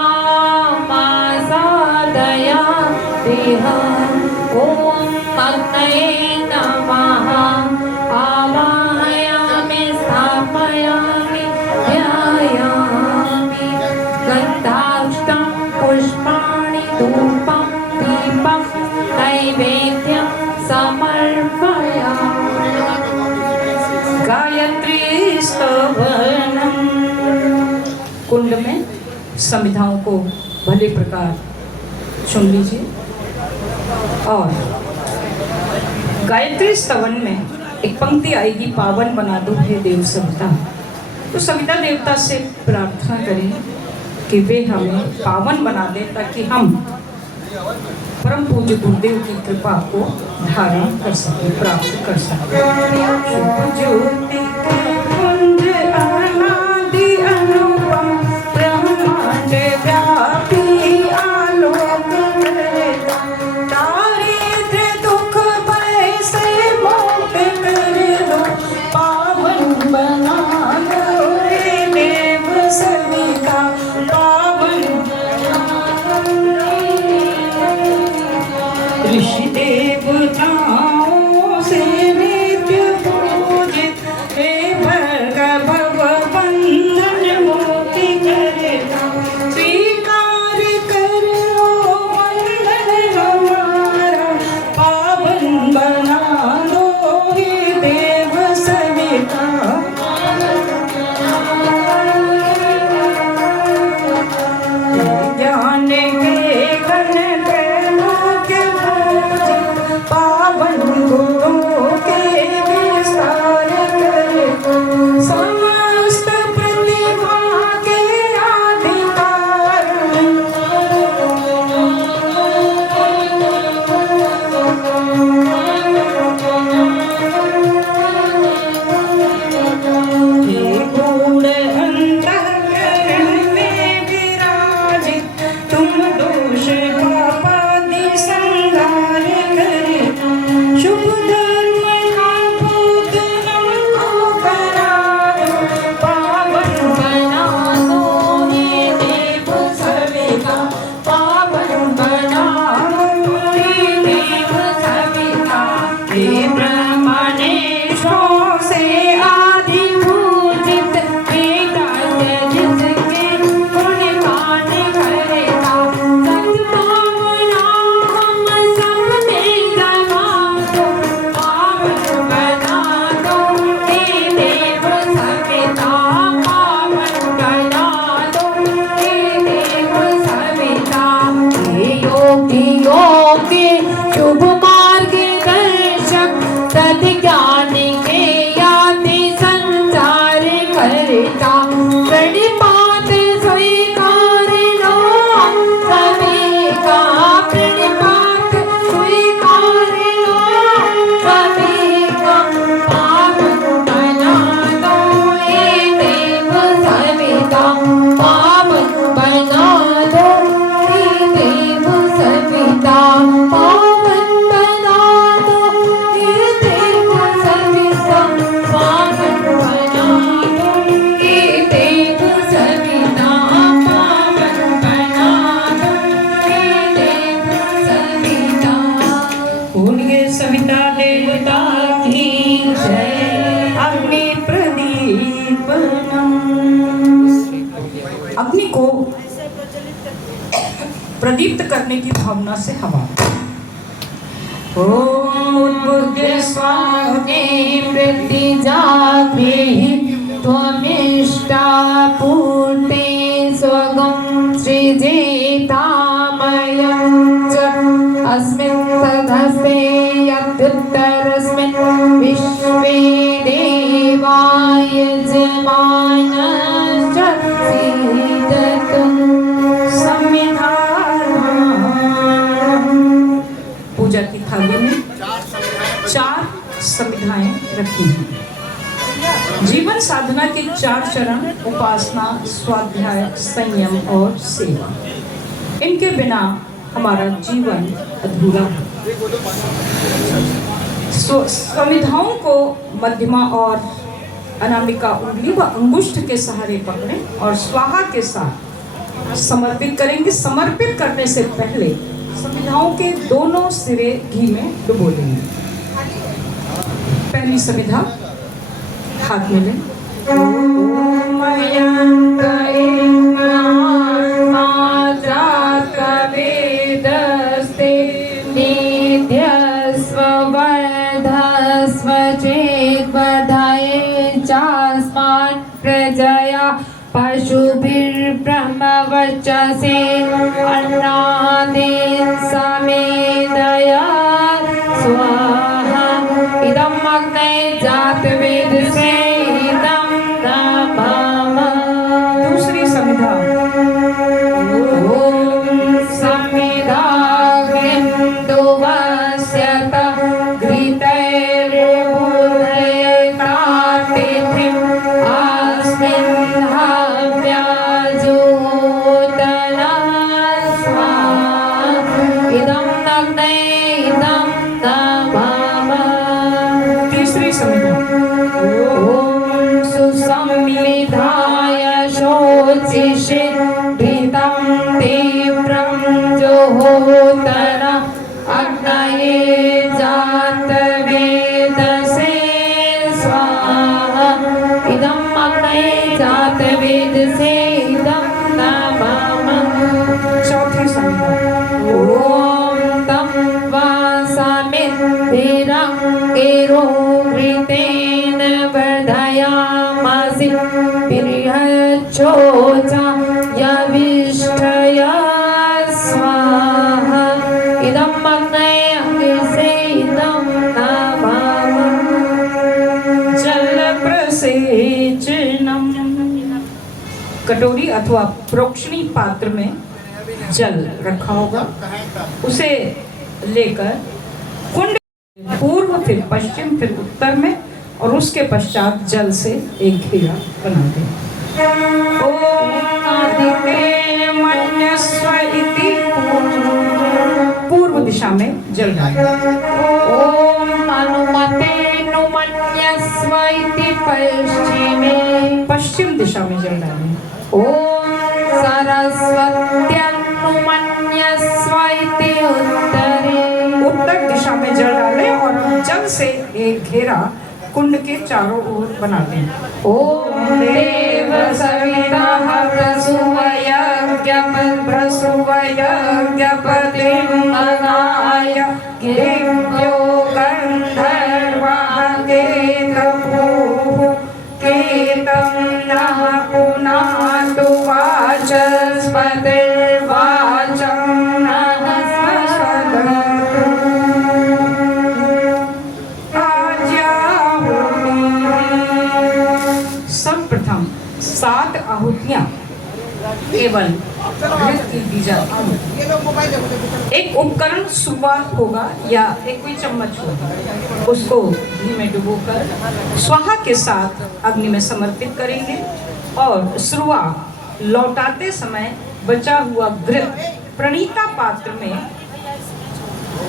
देह ॐ अग्नये नमः आवाहयामि स्थापयामि ध्यायामि गन्धाष्टं पुष्पाणि धूपं दीपं नैवेद्यं समर्पयामि। गायत्री स्तवनम। कुंड में संविधाओं को भले प्रकार चुन लीजिए और गायत्री स्तवन में एक पंक्ति आएगी, पावन बना दो हे देव सविता। तो सविता देवता से प्रार्थना करें कि वे हमें पावन बना दे ताकि हम परम पूज्य गुरुदेव की कृपा को धारण कर सके, प्राप्त कर सके। शुभ ज्योति के पुंज अनादि अनुपम ब्रह्मांड व्यापी आलोक करता, दारिद्र्य दुख भय से मुक्त कर दो, पावन बना दो हे देव सविता, पावन ऋषि देवताओं से नित्य पूजित हे भर्गव बंधन मोति करता, स्वीकार करो वंदन हमारा, पावन बना दो हे देव सविता। ज्ञान के घन पावन गुणों के विस्तार करे, समस्त प्रतिभा के अधिकार हे गूढ़ अंतःकरण में विराजित, तुम दोष पापादि संहार करे, शुभ धर्म का पूजन को कराओ, पावन बना दो हे देव सविता, पावन बना दो हे देव सविता। हे ब्रह्मणेशों से आदि पूजित, वेदांत जिसके गुण गान करता, सद्भावना हम सब दे जमाओ, पावन बना दो हे देव सविता, पावन बना दो हे देव सविता। हे योगियों के शुभ मार्ग दर्शक, सद्ज्ञान के याति संसार करता, प्रणिपात स्वीकार लो सभी का, प्रणिपात स्वीकार लो सभी का, पावन बना दो हे देव सविता, पावन बना दो हे देव सविता। प्रदीप्त करने की भावना से हवा। उद्बुद्ध स्वामी वृत्ति जाग्रहि त्वमिष्टा पूर्ते स्वगं सृजेतामयं च अस्मिन् तदस्ते यद्युत्तरस्मिन् विश्वे देवाय यजमानश्च सीदतु पूजा की थाली में 4 समिधाएं रखी हैं। जीवन साधना के 4 चरण उपासना, स्वाध्याय, संयम और सेवा। इनके बिना हमारा जीवन अधूरा है। समिधाओं को मध्यमा और अनामिका उंगली व अंगुष्ठ के सहारे पकड़ें और स्वाहा के साथ समर्पित करेंगे। समर्पित करने से पहले समिधाओं के दोनों सिरे घी में डुबो देंगे। पहली समिधा हाथ में लें। प्रजया पशुभिर्ब्रह्मवर्चसे अन्नादेन समेदया स्वाहा इदं अग्ने जातवेदसे इदं नमः। दूसरी समिधा। ॐ समिधाग्निं दुवस्यत घृतैर्बुधैर्तातिथिम् अस्मिन् हव्याजुहोतना स्वाहा इदं अग्ने इदं नमः। तीसरी समिधा। ॐ सुसंविधाय शोचिषे घृतं तीव्रं जुहोतन अग्नये जातवेदसे स्वाहा इदं अग्नये जातवेदसे इदं नमः। चौथी समिधा। ॐ तं वासामिद्भिरङ्गिरो घृतेन वर्धयामसि बृहच्छोचा यविष्ठय स्वाहा इदं अग्नये अङ्गिसे इदं नमः। जल प्रसेचनम। कटोरी अथवा प्रोक्षणी पात्र में जल रखा होगा, उसे लेकर कुंड पूर्व, फिर पश्चिम, फिर उत्तर में और उसके पश्चात जल से एक घेरा बना दें। ओम आदित्य मन्यस्व इति पूर्व दिशा में जल डालें। ओम अनुमते नुमन्यस्व इति पश्चिमे पश्चिम दिशा में जल डालें। ओम सरस्वत्यनुमन्यस्व इति उत्तरे उत्तर दिशा में जल डालें और जल से एक घेरा कुंड के चारों ओर बना दें। ओम देव सवितः प्रसूवयज्ञपतिं अनाय गिरिभ्यो गन्धर्वाः केतपुः केतं नः पुनातु वाचस्पतिर्वाचं नः स्वसदतु। सर्वप्रथम 7 आहुतियां केवल घृत की दी जाती हैं। एक उपकरण सुवा होगा या एक कोई चम्मच होगा, उसको घी में डुबोकर स्वाहा के साथ अग्नि में समर्पित करेंगे और श्रुवा लौटाते समय बचा हुआ घृत प्रणीता पात्र में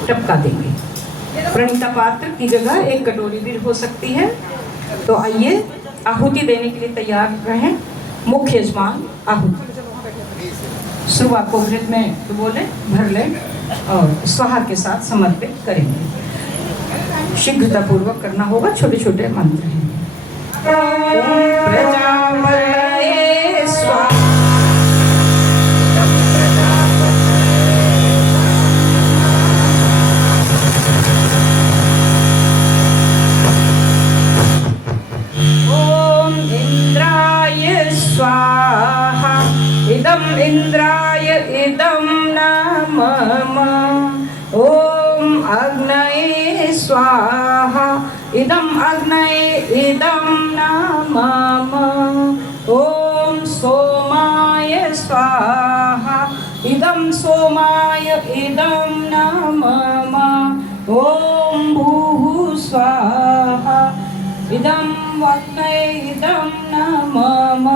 टपका देंगे। प्रणीता पात्र की जगह एक कटोरी भी हो सकती है। तो आइए आहुति देने के लिए तैयार रहें। मुख्य यजमान आहुति श्रुवा को घृत में डुबो लें, भर लें और स्वाहा के साथ समर्पित करेंगे। शीघ्रता पूर्वक करना होगा। छोटे छोटे मंत्र हैं। प्रजापतये स्वाहा इदं न मम ॐ अग्नये स्वाहा इदम् अग्नये इदं न मम ॐ सोमाय स्वाहा इदं सोमाय इदं न मम ॐ भूः स्वाहा इदं अग्नये इदं न मम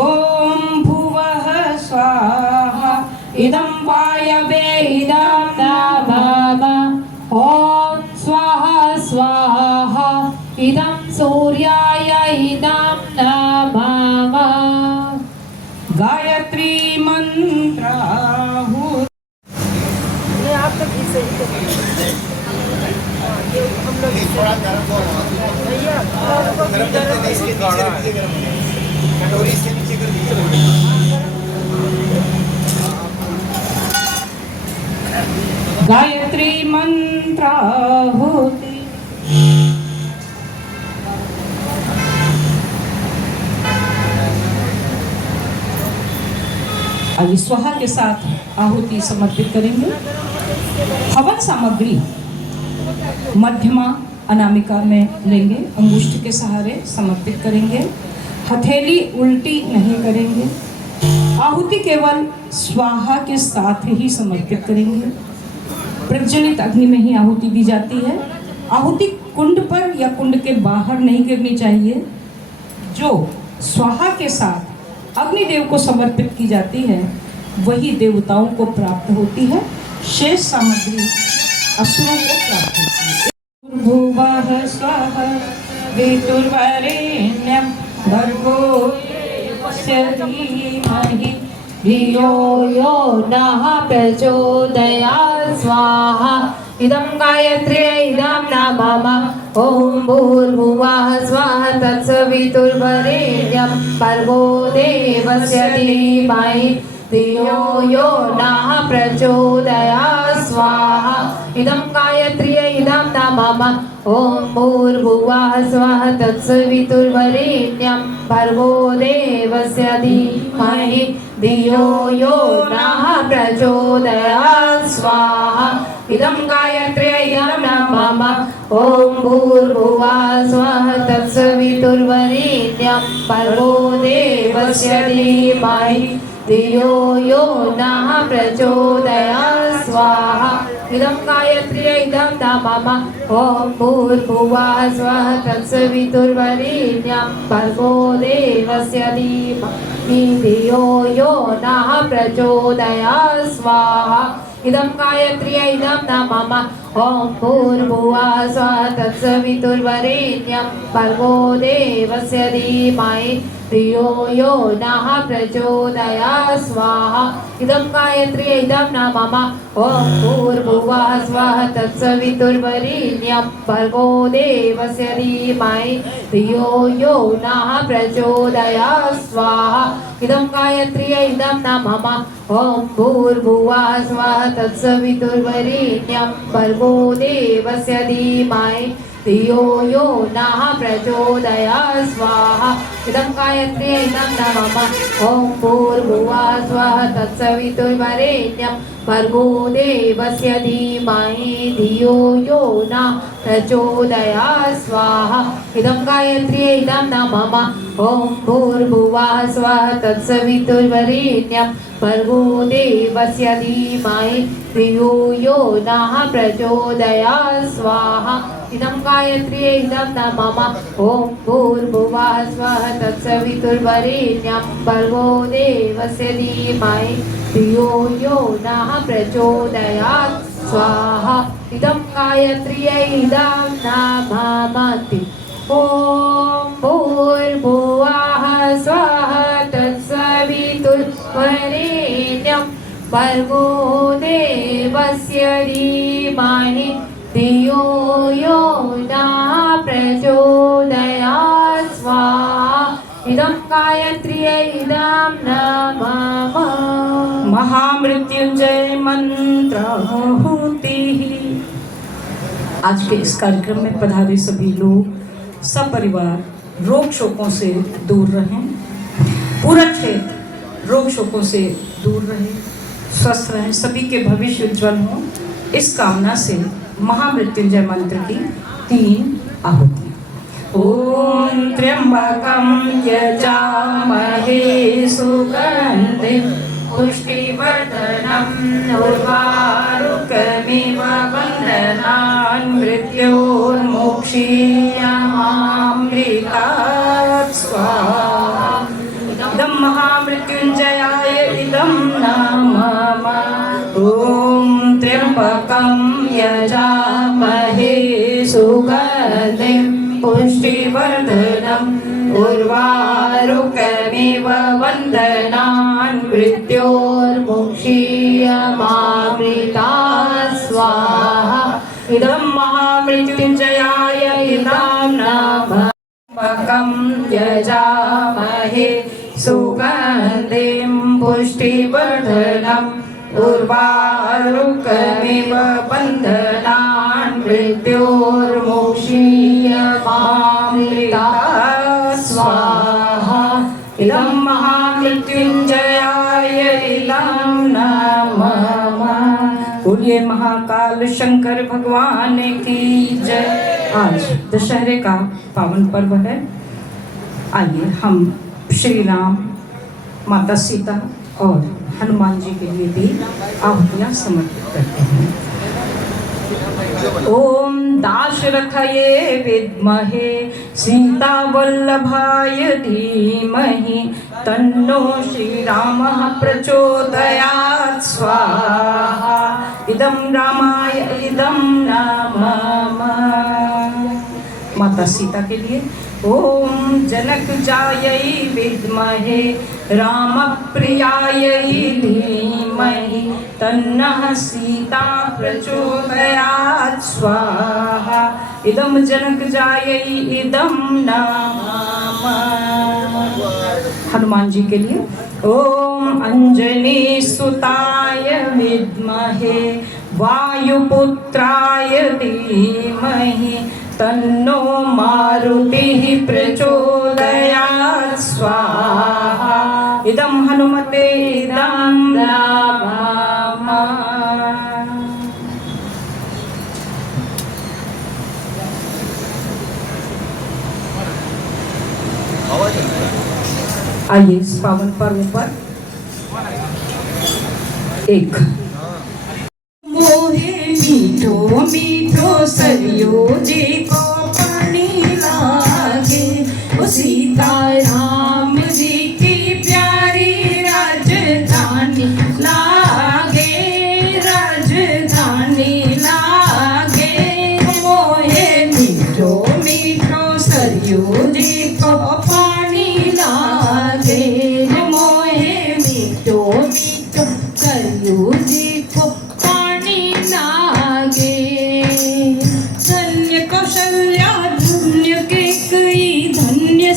ॐ भुवः स्वाहा इदं वायवे इदं न मम ॐ स्वाहा स्वाहा इदं सूर्याय इदं न मम गायत्री मंत्राहु गायत्री मंत्राहुति आइए स्वाहा के साथ आहुति समर्पित करेंगे। हवन सामग्री मध्यमा अनामिका में लेंगे, अंगुष्ठ के सहारे समर्पित करेंगे, हथेली उल्टी नहीं करेंगे। आहुति केवल स्वाहा के साथ ही समर्पित करेंगे। प्रज्वलित अग्नि में ही आहुति दी जाती है। आहुति कुंड पर या कुंड के बाहर नहीं गिरनी चाहिए। जो स्वाहा के साथ अग्निदेव को समर्पित की जाती है वही देवताओं को प्राप्त होती है, शेष सामग्री असुरों को प्राप्त होती है। भुवः स्वः वितुर्वरेण्यं भर्गो देवस्य धीमहि धियो यो नः प्रचोदयात् स्वाहा इदं गायत्र्यै इदं न मम ॐ भूर्भुवः स्वः तत्सवितुर्वरेण्यं भर्गो देवस्य धीमहि धियो यो नः प्रचोदयात् स्वाहा इदं गायत्र्यै इदं न मम ॐ भूर्भुवः स्वः तत्सवितुर्वरेण्यं भर्गो देवस्य धीमहि धियो यो नः प्रचोदयात् स्वाहा इदं गायत्र्यै इदं न मम ॐ भूर्भुवः स्वः तत्सवितुर्वरेण्यं भर्गो देवस्य धीमहि धियो यो नः प्रचोदयात् स्वाहा इदं गायत्र्यै इदं न मम ॐ भूर्भुवः स्वः तत्सवितुर्वरेण्यं भर्गो देवस्य धीमहि धियो यो नः प्रचोदयात् स्वाहा इदं गायत्र्यै इदं न मम ॐ भूर्भुवः स्वः तत्सवितुर्वरेण्यं भर्गो देवस्य धीमहि धियो यो नः प्रचोदयात् स्वाहा इदं गायत्र्यै इदं न मम ॐ भूर्भुवः स्वः तत्सवितुर्वरेण्यं भर्गो देवस्य धीमहि धियो यो नः प्रचोदयात् स्वाहा इदं गायत्र्यै इदं न मम ॐ भूर्भुवः स्वः तत्सवितुर्वरेण्यं भर्गो देवस्य धीमहि धियो यो नः प्रचोदयात् स्वाहा इदं गायत्र्यै इदं न मम ॐ भूर्भुवः स्वः तत्सवितुर्वरेण्यं भर्गो देवस्य धीमहि धियो यो नः प्रचोदयात् स्वाहा इदं गायत्र्यै इदं न मम ॐ भूर्भुवः स्वः तत्सवितुर्वरेण्यं भर्गो देवस्य धीमहि धियो यो नः प्रचोदयात् स्वाहा इदं गायत्र्यै इदं न मम ॐ भूर्भुवः स्वः तत्सवितुर्वरेण्यं भर्गो देवस्य धीमहि धियो यो नः प्रचोदयात् स्वाहा इदं गायत्र्यै इदं न मम ॐ भूर्भुवः स्वः तत्सवितुर्वरेण्यं भर्गो देवस्य धीमहि धियो यो नः प्रचोदयात् स्वाहा इदं गायत्र्यै इदं न मम महामृत्युंजय मंत्र आहुति। आज के इस कार्यक्रम में पधारे सभी लोग सपरिवार रोग शोकों से दूर रहें। पूरा क्षेत्र रोग शोकों से दूर रहे, स्वस्थ रहें, सभी के भविष्य उज्जवल हों, इस कामना से महामृत्युंजय मंत्र की 3 आहुति। ओम त्र्यंबकं यजामहे सुगंधिं पुष्टिवर्धनम् उर्वारुकमिव बन्धनान् मृत्योर्मुक्षीयमामृतात् स्वाहा। इदं महामृत्युंजयाय इदं नाम। ओम त्र्यंबकं यजामहे सुगंधिं पुष्टिवर्धनम् उर्वारुकमिव बन्धनान् मृत्योर्मुक्षीयमामृतात् स्वाहा। इदं महामृत्युंजयाय इदं नामः। त्र्यंबकं यजामहे सुगंधिं पुष्टिवर्धनम् उर्वारुकमिव बन्धनान् मृत्योर्मुक्षीयमामृतात् स्वाहा। इदं महामृत्युंजयाय इदं नामः। बोलिए महाकाल शंकर भगवान की जय। आज दशहरे का पावन पर्व है। आइए हम श्री राम, माता सीता और हनुमान जी के लिए भी आहुतियां समर्पित करते हैं। ओम दाशरथये विद्महे सीता वल्लभाय धीमहि तन्नो श्रीरामः प्रचोदयात् स्वाहा। इदं रामाय इदं नामः। माता सीता के लिए ओम जनक जायै विद्महे रामप्रियायै धीमहि तन्नः सीता प्रचोदयात् स्वाहा। इदं जनक जायै इदं नाम। हनुमान जी के लिए ओम अंजनी सुताय विद्महे वायुपुत्राय धीमहि तन्नो मारुतिः प्रचोदयात् स्वाहा। इदं हनुमते इदं रामः। आइए इस पावन पर्व पर एक मोहे मीठो मीठो सरियो जी को पानी लागे। ओ सीता राम जी की प्यारी राजधानी लागे, राजधानी लागे। मोहे मीठो मीठो सरियो जी को पानी लागे। मोहे मीठो मीठो सरियो जी को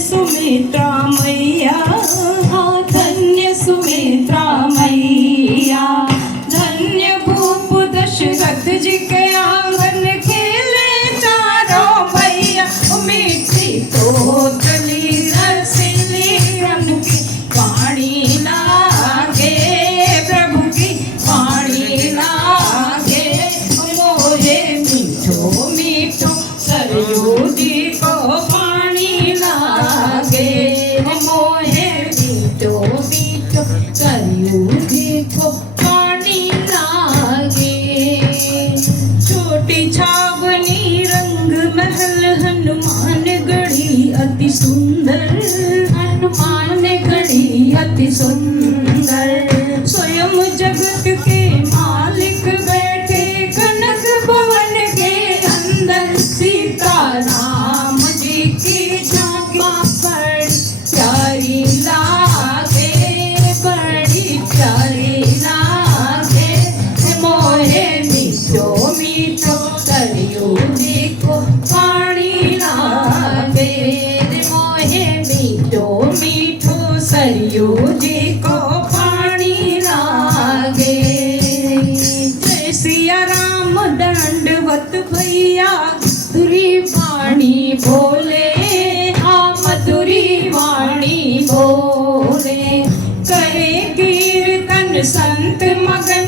सुमित्रा मैया, धन्य सुमित्रा मैया। धन्य भूप दशरथ जी के आंगन खेले चारों भैया। मीठी तो चली रसीली उनकी वाणी लागे, प्रभु की वाणी लागे। मोहे मीठो मीठो सरयू जी को मोहे मीठो मीठो सरयू जी को पानी लागे। छोटी छावनी रंग महल हनुमान गढ़ी अति सुंदर, हनुमान गढ़ी अति सुंदर। स्वयं जगत के मालिक बैठे कनक भवन के अंदर। सीता राम जी की झांकी प्यारी लागे, बड़ी प्यारी लागे। मोहे मीठो मीठो सरयू जी को पानी लागे। मोहे मीठो मीठो सरयू जी को पानी लागे। जय सिया राम दंडवत भैया मधुरी वाणी बोले, मधुरी वाणी बोले। करे कीर्तन संत मगन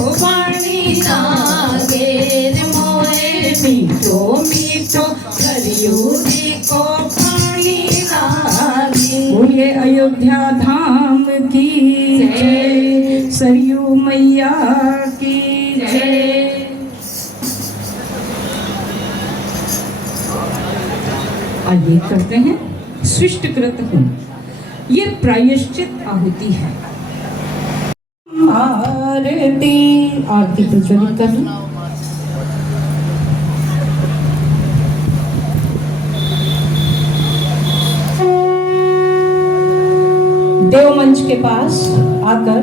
पानी लागे रे मोरे मीठो मीठो सरयूरी को पानी लागे। बोलिए अयोध्या धाम की जय, सरयू मैया की जय। आइए करते हैं सृष्टकृत होम। ये प्रायश्चित आहुति है। आरती प्रज्वलित कर लो। देव मंच के पास आकर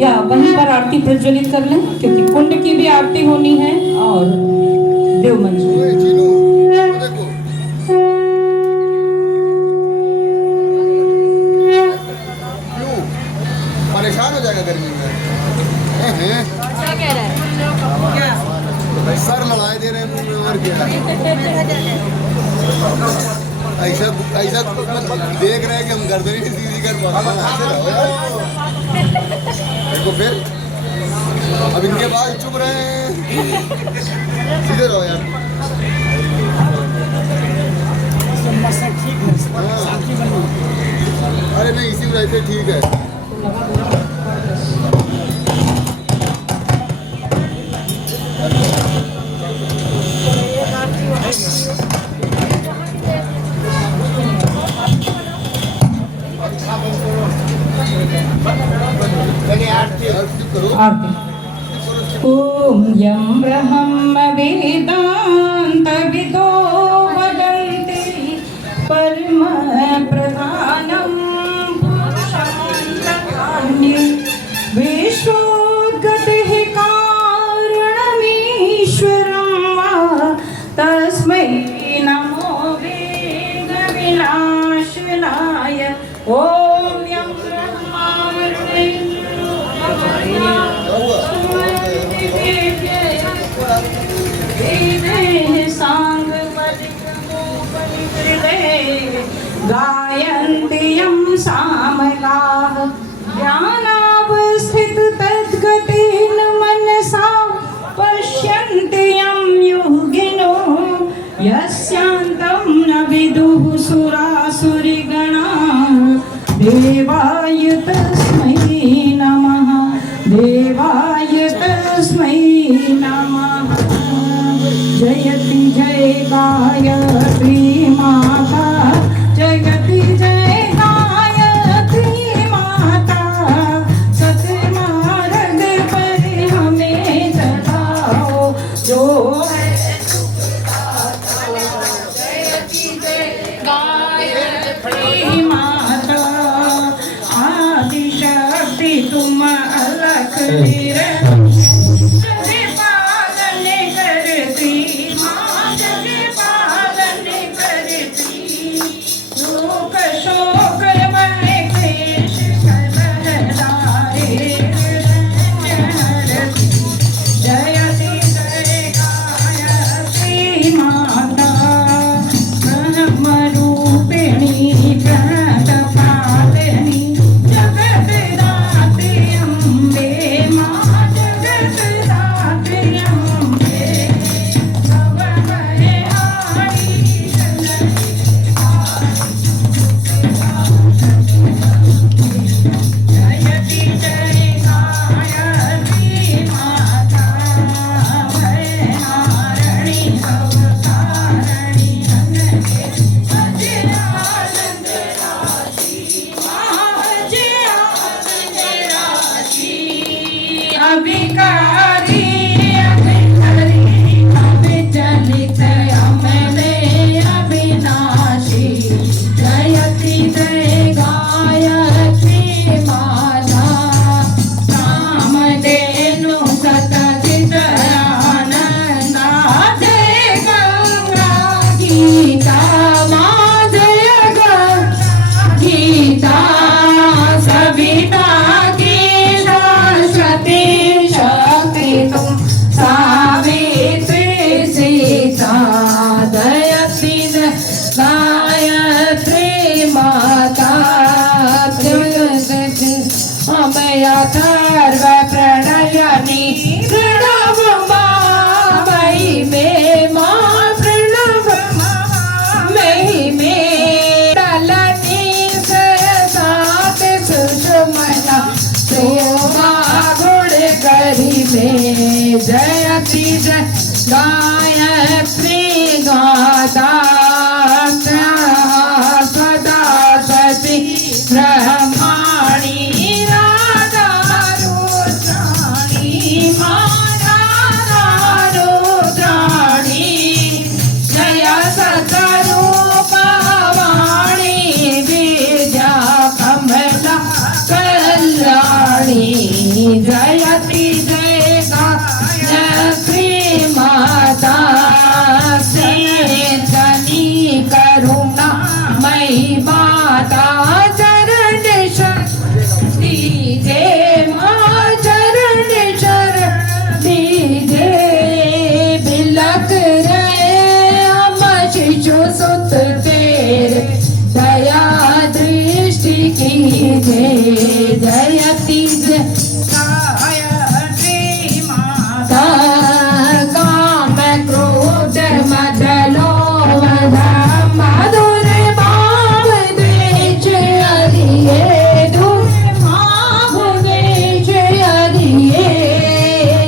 या वहीं पर आरती प्रज्वलित कर लें, क्योंकि कुंड की भी आरती होनी है और देव मंच की। परेशान हो जाएगा गर्मी में। क्या कह रहा है? सर लड़ाई दे रहे हैं मुंह में और क्या? ऐसा ऐसा देख रहे हैं कि हम गर्दन ही सीधी कर देखो फिर अब इनके बाद चुप रहे हैं। सीधे रहो यार। अरे नहीं इसी में रहते ठीक है। ओम यं ब्रह्म वेदांत विदो वदन्ति परम प्रधानं पुरुषमन्त्रकान्ये विश्वोद्गतिः कारणमीश्वरं वा तस्मै नमो वेदविनाशनाय। ओम यं ब्रह्मा गायन्त्यं सामगाः ज्ञानावस्थित तद्गतेन मनसा पश्यन्त्यं योगिनो यस्यान्तं न विदुः सुरासुरिगणा। देवाय तस्मै नमः, देवाय तस्मै नमः। जयति जय गायत्री माता, जयति जय गायत्री माता। सतमार्ग पर हमें चलाओ जो है जयति जय गायत्री माता। आदिशक्ति तुम अलख निरंतर जगत दाते अम्बे माँ। जयति जय गायत्री गाता सदा सती ब्रह्माणी राधा रुद्राणी माता रुद्राणी जय सतरूपवाणी विद्या कमला कल्याणी जयति जय गायत्री माता श्री करुणा मई माता चरण शक्ति दे माँ चरण शक्ति दे बिलक रहे हम शिशु सुत तेरे दया दृष्टि की दे जयति जय गायत्री माता काम क्रोध मद लोभ मधुर भाव द्वेष हरिये दूर भाव द्वेष हरिये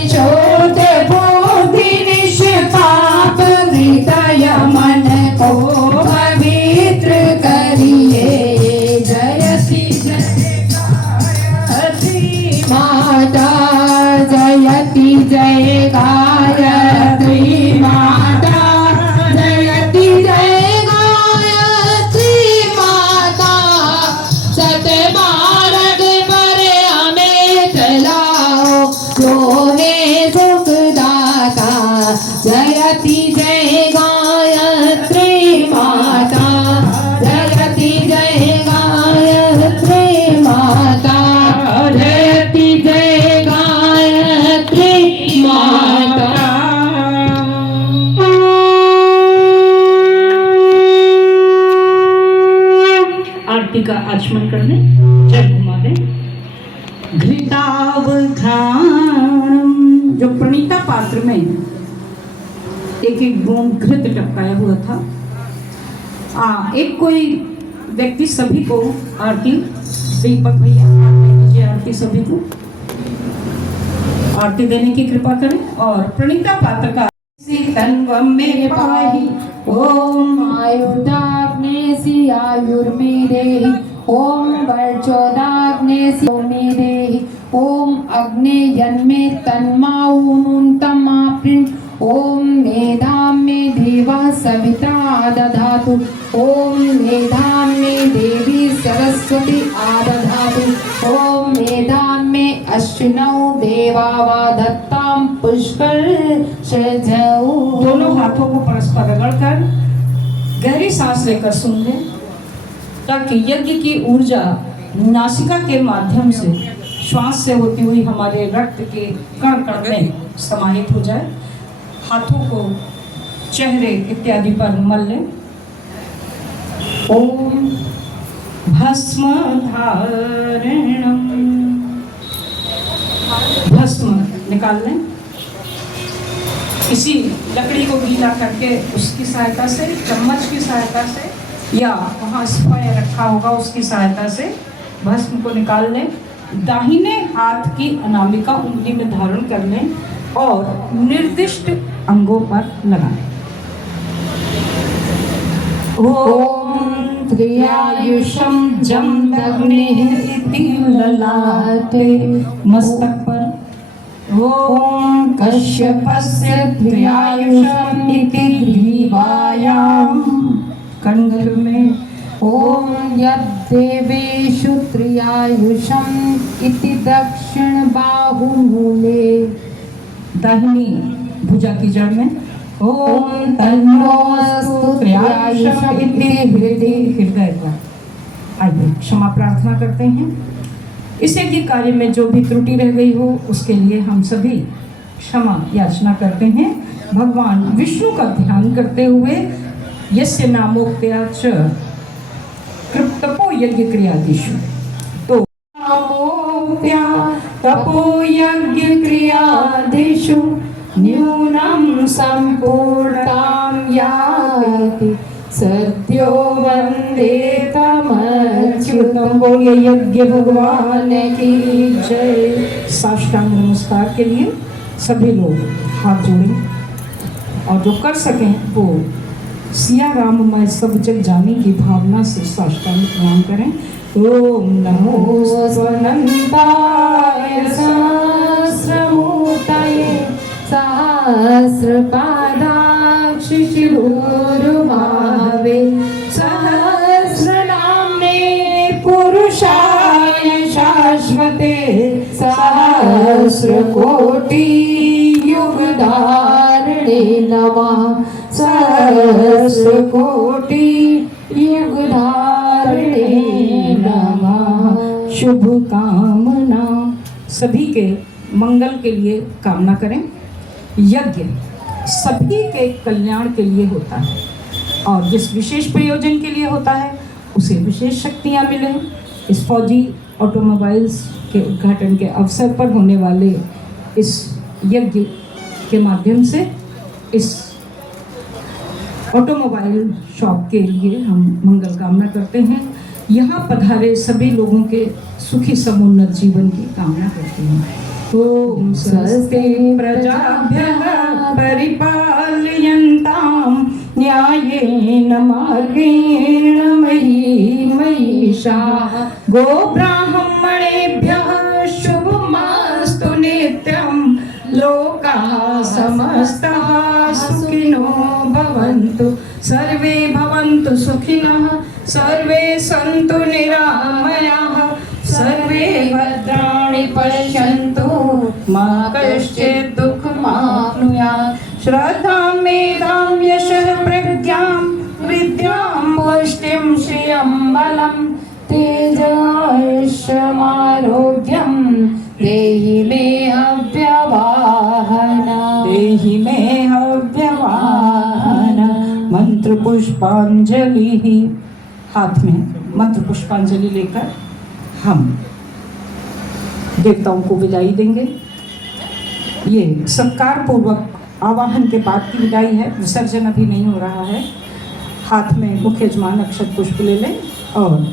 शोध बुद्धि निष्पाप हृदय मन को पवित्र करिए जयति जय गायत्री माता जयति जय गायत्री माता जयति जय गायत्री माता सतमार्ग पर हमें चलाओ लोहे सुखदाता जयति जय गायत्री माता जयति जय गायत्री माता जयति जय गायत्री माता आरती का आचमन कर लें, जय घुमा दें। घृतावधानम, जो प्रणीता पात्र में एक एक बूंद घृत टपकाया हुआ था। एक कोई व्यक्ति सभी को आरती, दीपक भैया दीजिए आरती सभी को आरती देने की कृपा करें और प्रणीता पात्र का तन्वम में पाहि ओम आयुर्दाग्नेसि आयुर्मेदेहि ओम वर्चोदाग्नेसि मेदेहि ओम अग्नेयन्मे तन्माऊनुन्तमाप्रिन् ओम मेधां मे देवा सविता दधातु ओम मेधां मे देवी सरस्वती आदधातु ओम मेधां मे अश्विनौ देवा वा दत्तां पुष्कर सजौ। दोनों हाथों को परस्पर रगड़कर गहरी सांस लेकर सुन लें ताकि यज्ञ की ऊर्जा नासिका के माध्यम से श्वास से होती हुई हमारे रक्त के कण कण में समाहित हो जाए। हाथों को चेहरे इत्यादि पर मल लें। ओम भस्म धारणम, भस्म निकाल लें। किसी लकड़ी को गीला करके उसकी सहायता से, चम्मच की सहायता से या वहाँ स्प्रे रखा होगा उसकी सहायता से भस्म को निकाल लें। दाहिने हाथ की अनामिका उंगली में धारण कर लें और निर्दिष्ट अंगों पर लगाएं। ओम त्र्यायुषम जम दग्नेः इति ललाटे, मस्तक पर ओम कश्यपस्य त्र्यायुषम इति ग्रीवायां, कंठ में ओम यद्देवेषु त्र्यायुषम इति दक्षिण बाहुमूले, दाहिनी भुजा की जड़ में ओम तन्नोऽस्तु त्र्यायुषम इति हृदय पर। आइए क्षमा प्रार्थना करते हैं। इस यज्ञ कार्य में जो भी त्रुटि रह गई हो उसके लिए हम सभी क्षमा याचना करते हैं। भगवान विष्णु का ध्यान करते हुए यस्य नामोक्त्या च कृप्तपो यज्ञ क्रियादिषु, तो नामोक्त्या तपो यज्ञ क्रियादिषु न्यूनं संपूर्णां याति सद्यो वंदे तमच्युतम। बोलिए यज्ञ भगवान की जय। साष्टांग नमस्कार के लिए सभी लोग हाथ जोड़ें और जो कर सकें वो सिया राम मैं सब जग जाने की भावना से साष्टांग प्रणाम करें। ओम नमो स्वनन्ताय सहस्रमूर्तये सहस्रपादाक्षिशिरोरुभावे सहस्रनाम्ने पुरुषाय शाश्वते सहस्रकोटियुगधारिणे नमः सहस्रकोटियुगधारिणे नमः। शुभ कामना सभी के मंगल के लिए कामना करें। यज्ञ सभी के कल्याण के लिए होता है और जिस विशेष प्रयोजन के लिए होता है उसे विशेष शक्तियाँ मिलें। इस फौजी ऑटोमोबाइल्स के उद्घाटन के अवसर पर होने वाले इस यज्ञ के माध्यम से इस ऑटोमोबाइल शॉप के लिए हम मंगल कामना करते हैं। यहाँ पधारे सभी लोगों के सुखी समुन्नत जीवन की कामना करते हैं। ओम स्वस्ति प्रजाभ्यः परिपालयन्तां न्यायेन मार्गेण मयि महिषाः गोब्राह्मणेभ्यः शुभमस्तु नित्यं लोकाः समस्ताः सुखिनो भवन्तु सर्वे भवन्तु सुखिनः सर्वे सन्तु निरामयाः सर्वे भद्राणि पश्यन्तु मा कश्चित् दुःखमाप्नुयात्। श्रद्धां मेधां यशः प्रज्ञां विद्यां पुष्टिं श्रियं बलं तेजस्यमारोग्यं देहि मे अव्यवाहना देहि मे अव्यवाहना। मंत्र पुष्पांजलि। हाथ में मंत्र पुष्पांजलि लेकर हम देवताओं को विदाई देंगे। ये सत्कार पूर्वक आवाहन के बाद की विदाई है, विसर्जन अभी नहीं हो रहा है। हाथ में मुख्य यजमान अक्षत पुष्प ले लें और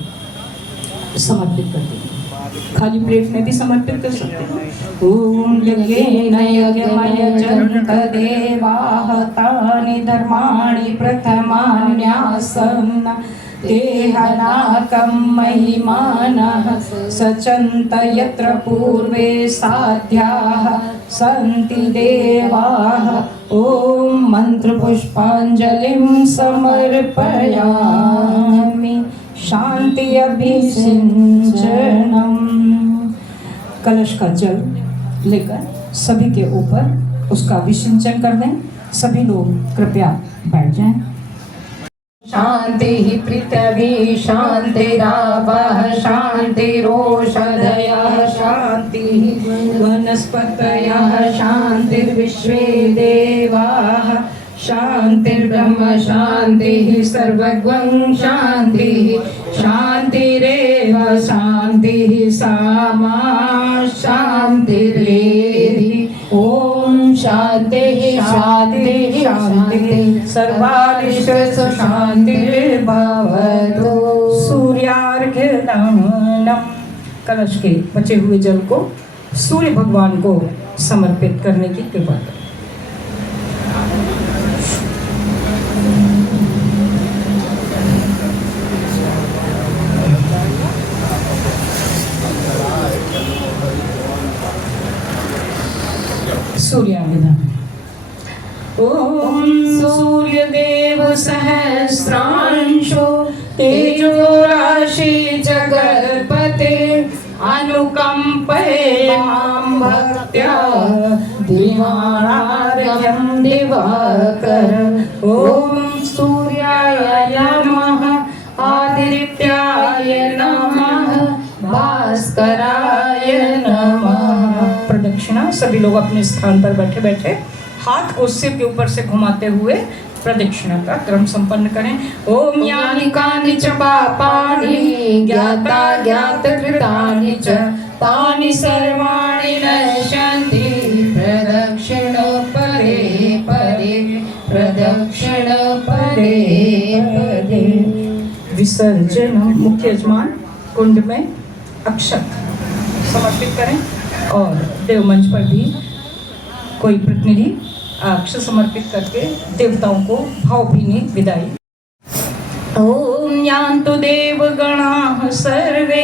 समर्पित कर दें। खाली प्लेट में भी समर्पित कर सकते हैं। ओम यज्ञेन यज्ञमयजन्त देवाः तानि धर्माणि प्रथमान्यासन् तेहनाकं महिमानः सचन्त यत्र पूर्वे साध्याः सन्ति देवाः। ॐ मन्त्रपुष्पाञ्जलिं समर्पयामि। शान्ति अभिषिञ्चनम्। कलश का जल लेकर सभी के ऊपर उसका अभिषिंचन कर दें। सभी लोग कृपया बैठ जाएं। शांति पृथ्वी शांतिरापः शांतिरोषधयः शांति वनस्पतयः शांतिर्विश्वे देवाः शांतिर्ब्रह्म शांतिः सर्वगं शांतिः शांतिरेव शांतिः सामा शांतिरेधि। ओम शांतिः शांतिः शांतिः सर्वारिष्टु शांतिर्भवतु। सूर्यार्घ्यदानम्। कलश के बचे हुए जल को सूर्य भगवान को समर्पित करने की कृपा करें। सूर्याभिधान। ओम सूर्यदेव सहस्रांशो तेजो राशि जगत्पते अनुकंपये मां भक्त्या दीवानार्घ्यं दिवाकर। ओम सूर्याय नमः आदित्याय नमः भास्कराय नमः। प्रदक्षिणा। सभी लोग अपने स्थान पर बैठे बैठे हाथ को सिर के ऊपर से घुमाते हुए प्रदक्षिणा का क्रम संपन्न करें। ओम यानि कानि च पापानि ज्ञाता ज्ञात कृतानि च तानि सर्वाणि नश्यन्ति प्रदक्षिण परे परे प्रदक्षिण परे परे। विसर्जन। मुख्य यजमान कुंड में अक्षत समर्पित करें और देव मंच पर भी कोई प्रतिनिधि अक्षर समर्पित करके देवताओं को भावभीनी विदाई। ओम यान्तु देवगणाः सर्वे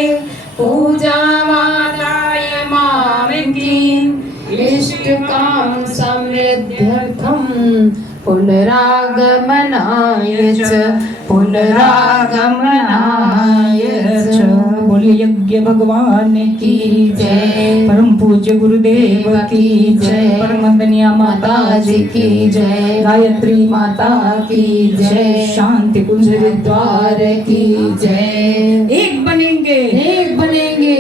पूजामालाय मामिकीं इष्टकाम समृद्ध्यर्थम पुनरागमनाय च बोलिए यज्ञ भगवान की जय, परम पूज्य गुरुदेव की जय, परम वंदनीय माता जी की जय, गायत्री माता की जय, शांति कुंज द्वार की जय। एक बनेंगे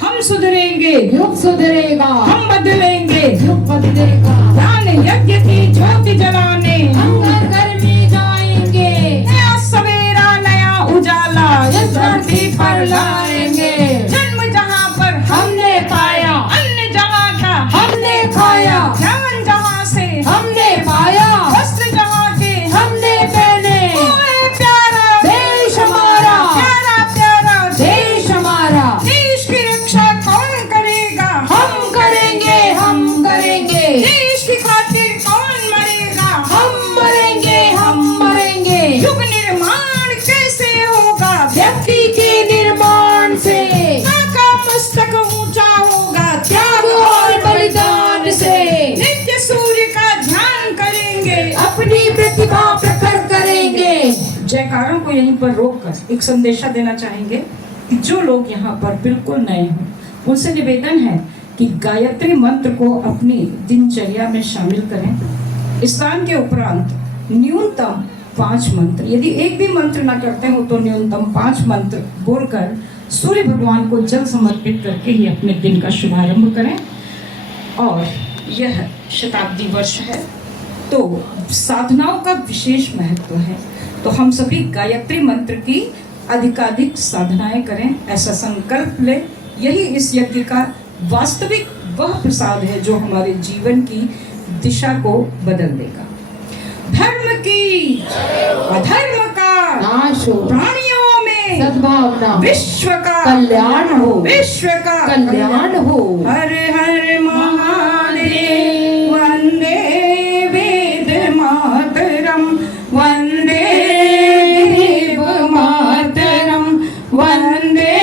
हम सुधरेंगे, युग सुधरेगा, हम बदलेंगे, युग बदलेगा, ज्ञान यज्ञ की ज्योति जलाने हम घर घर में जाएंगे, नया सवेरा नया उजाला इस धरती पर लाएंगे। जन्म जहाँ पर हमने पाया, अन्न जहाँ का हमने खाया, ज्ञान जहाँ से हमने पाया, वस्त्र जहाँ के हमने पहने, वो है प्यारा देश हमारा, प्यारा प्यारा देश हमारा, देश की रक्षा कौन करेगा, हम करेंगे, हम करेंगे, देश की खातिर कौन मरेगा, हम मरेंगे, हम मरेंगे। युग निर्माण कैसे होगा, व्यक्ति के निर्माण से, का मस्तक ऊंचा होगा, त्याग और बलिदान से, नित्य सूर्य का ध्यान करेंगे, अपनी प्रतिभा प्रखर करेंगे। जयकारों को यहीं पर रोककर एक संदेशा देना चाहेंगे कि जो लोग यहाँ पर बिल्कुल नए हों उनसे निवेदन है कि गायत्री मंत्र को अपनी दिनचर्या में शामिल करें। स्नान के उपरांत न्यूनतम 5 मंत्र, यदि एक भी मंत्र ना करते हो तो न्यूनतम 5 मंत्र बोलकर सूर्य भगवान को जल समर्पित करके ही अपने दिन का शुभारंभ करें। और यह शताब्दी वर्ष है तो साधनाओं का विशेष महत्व है, तो हम सभी गायत्री मंत्र की अधिकाधिक साधनाएं करें, ऐसा संकल्प ले। यही इस यज्ञ का वास्तविक वह प्रसाद है जो हमारे जीवन की दिशा को बदल देगा। धर्म की अधर्म का नाश हो, प्राणियों में सद्भावना, विश्व का कल्याण हो, विश्व का कल्याण हो। हर हर महादेव वंदे वेद मातरम, वंदे देव मातरम, वंदे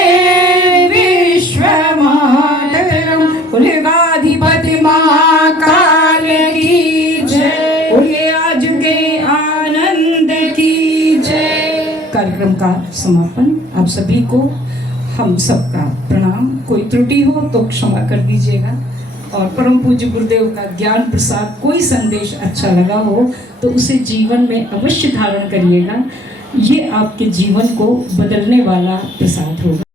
विश्व मातरम। उलगाधिपति महाकाल की जय, बोलिए आज के आनंद की जय। कार्यक्रम का समापन आप सभी को, हम सबका प्रणाम। कोई त्रुटि हो तो क्षमा कर दीजिएगा। और परम पूज्य गुरुदेव का ज्ञान प्रसाद, कोई संदेश अच्छा लगा हो तो उसे जीवन में अवश्य धारण करिएगा। ये आपके जीवन को बदलने वाला प्रसाद होगा।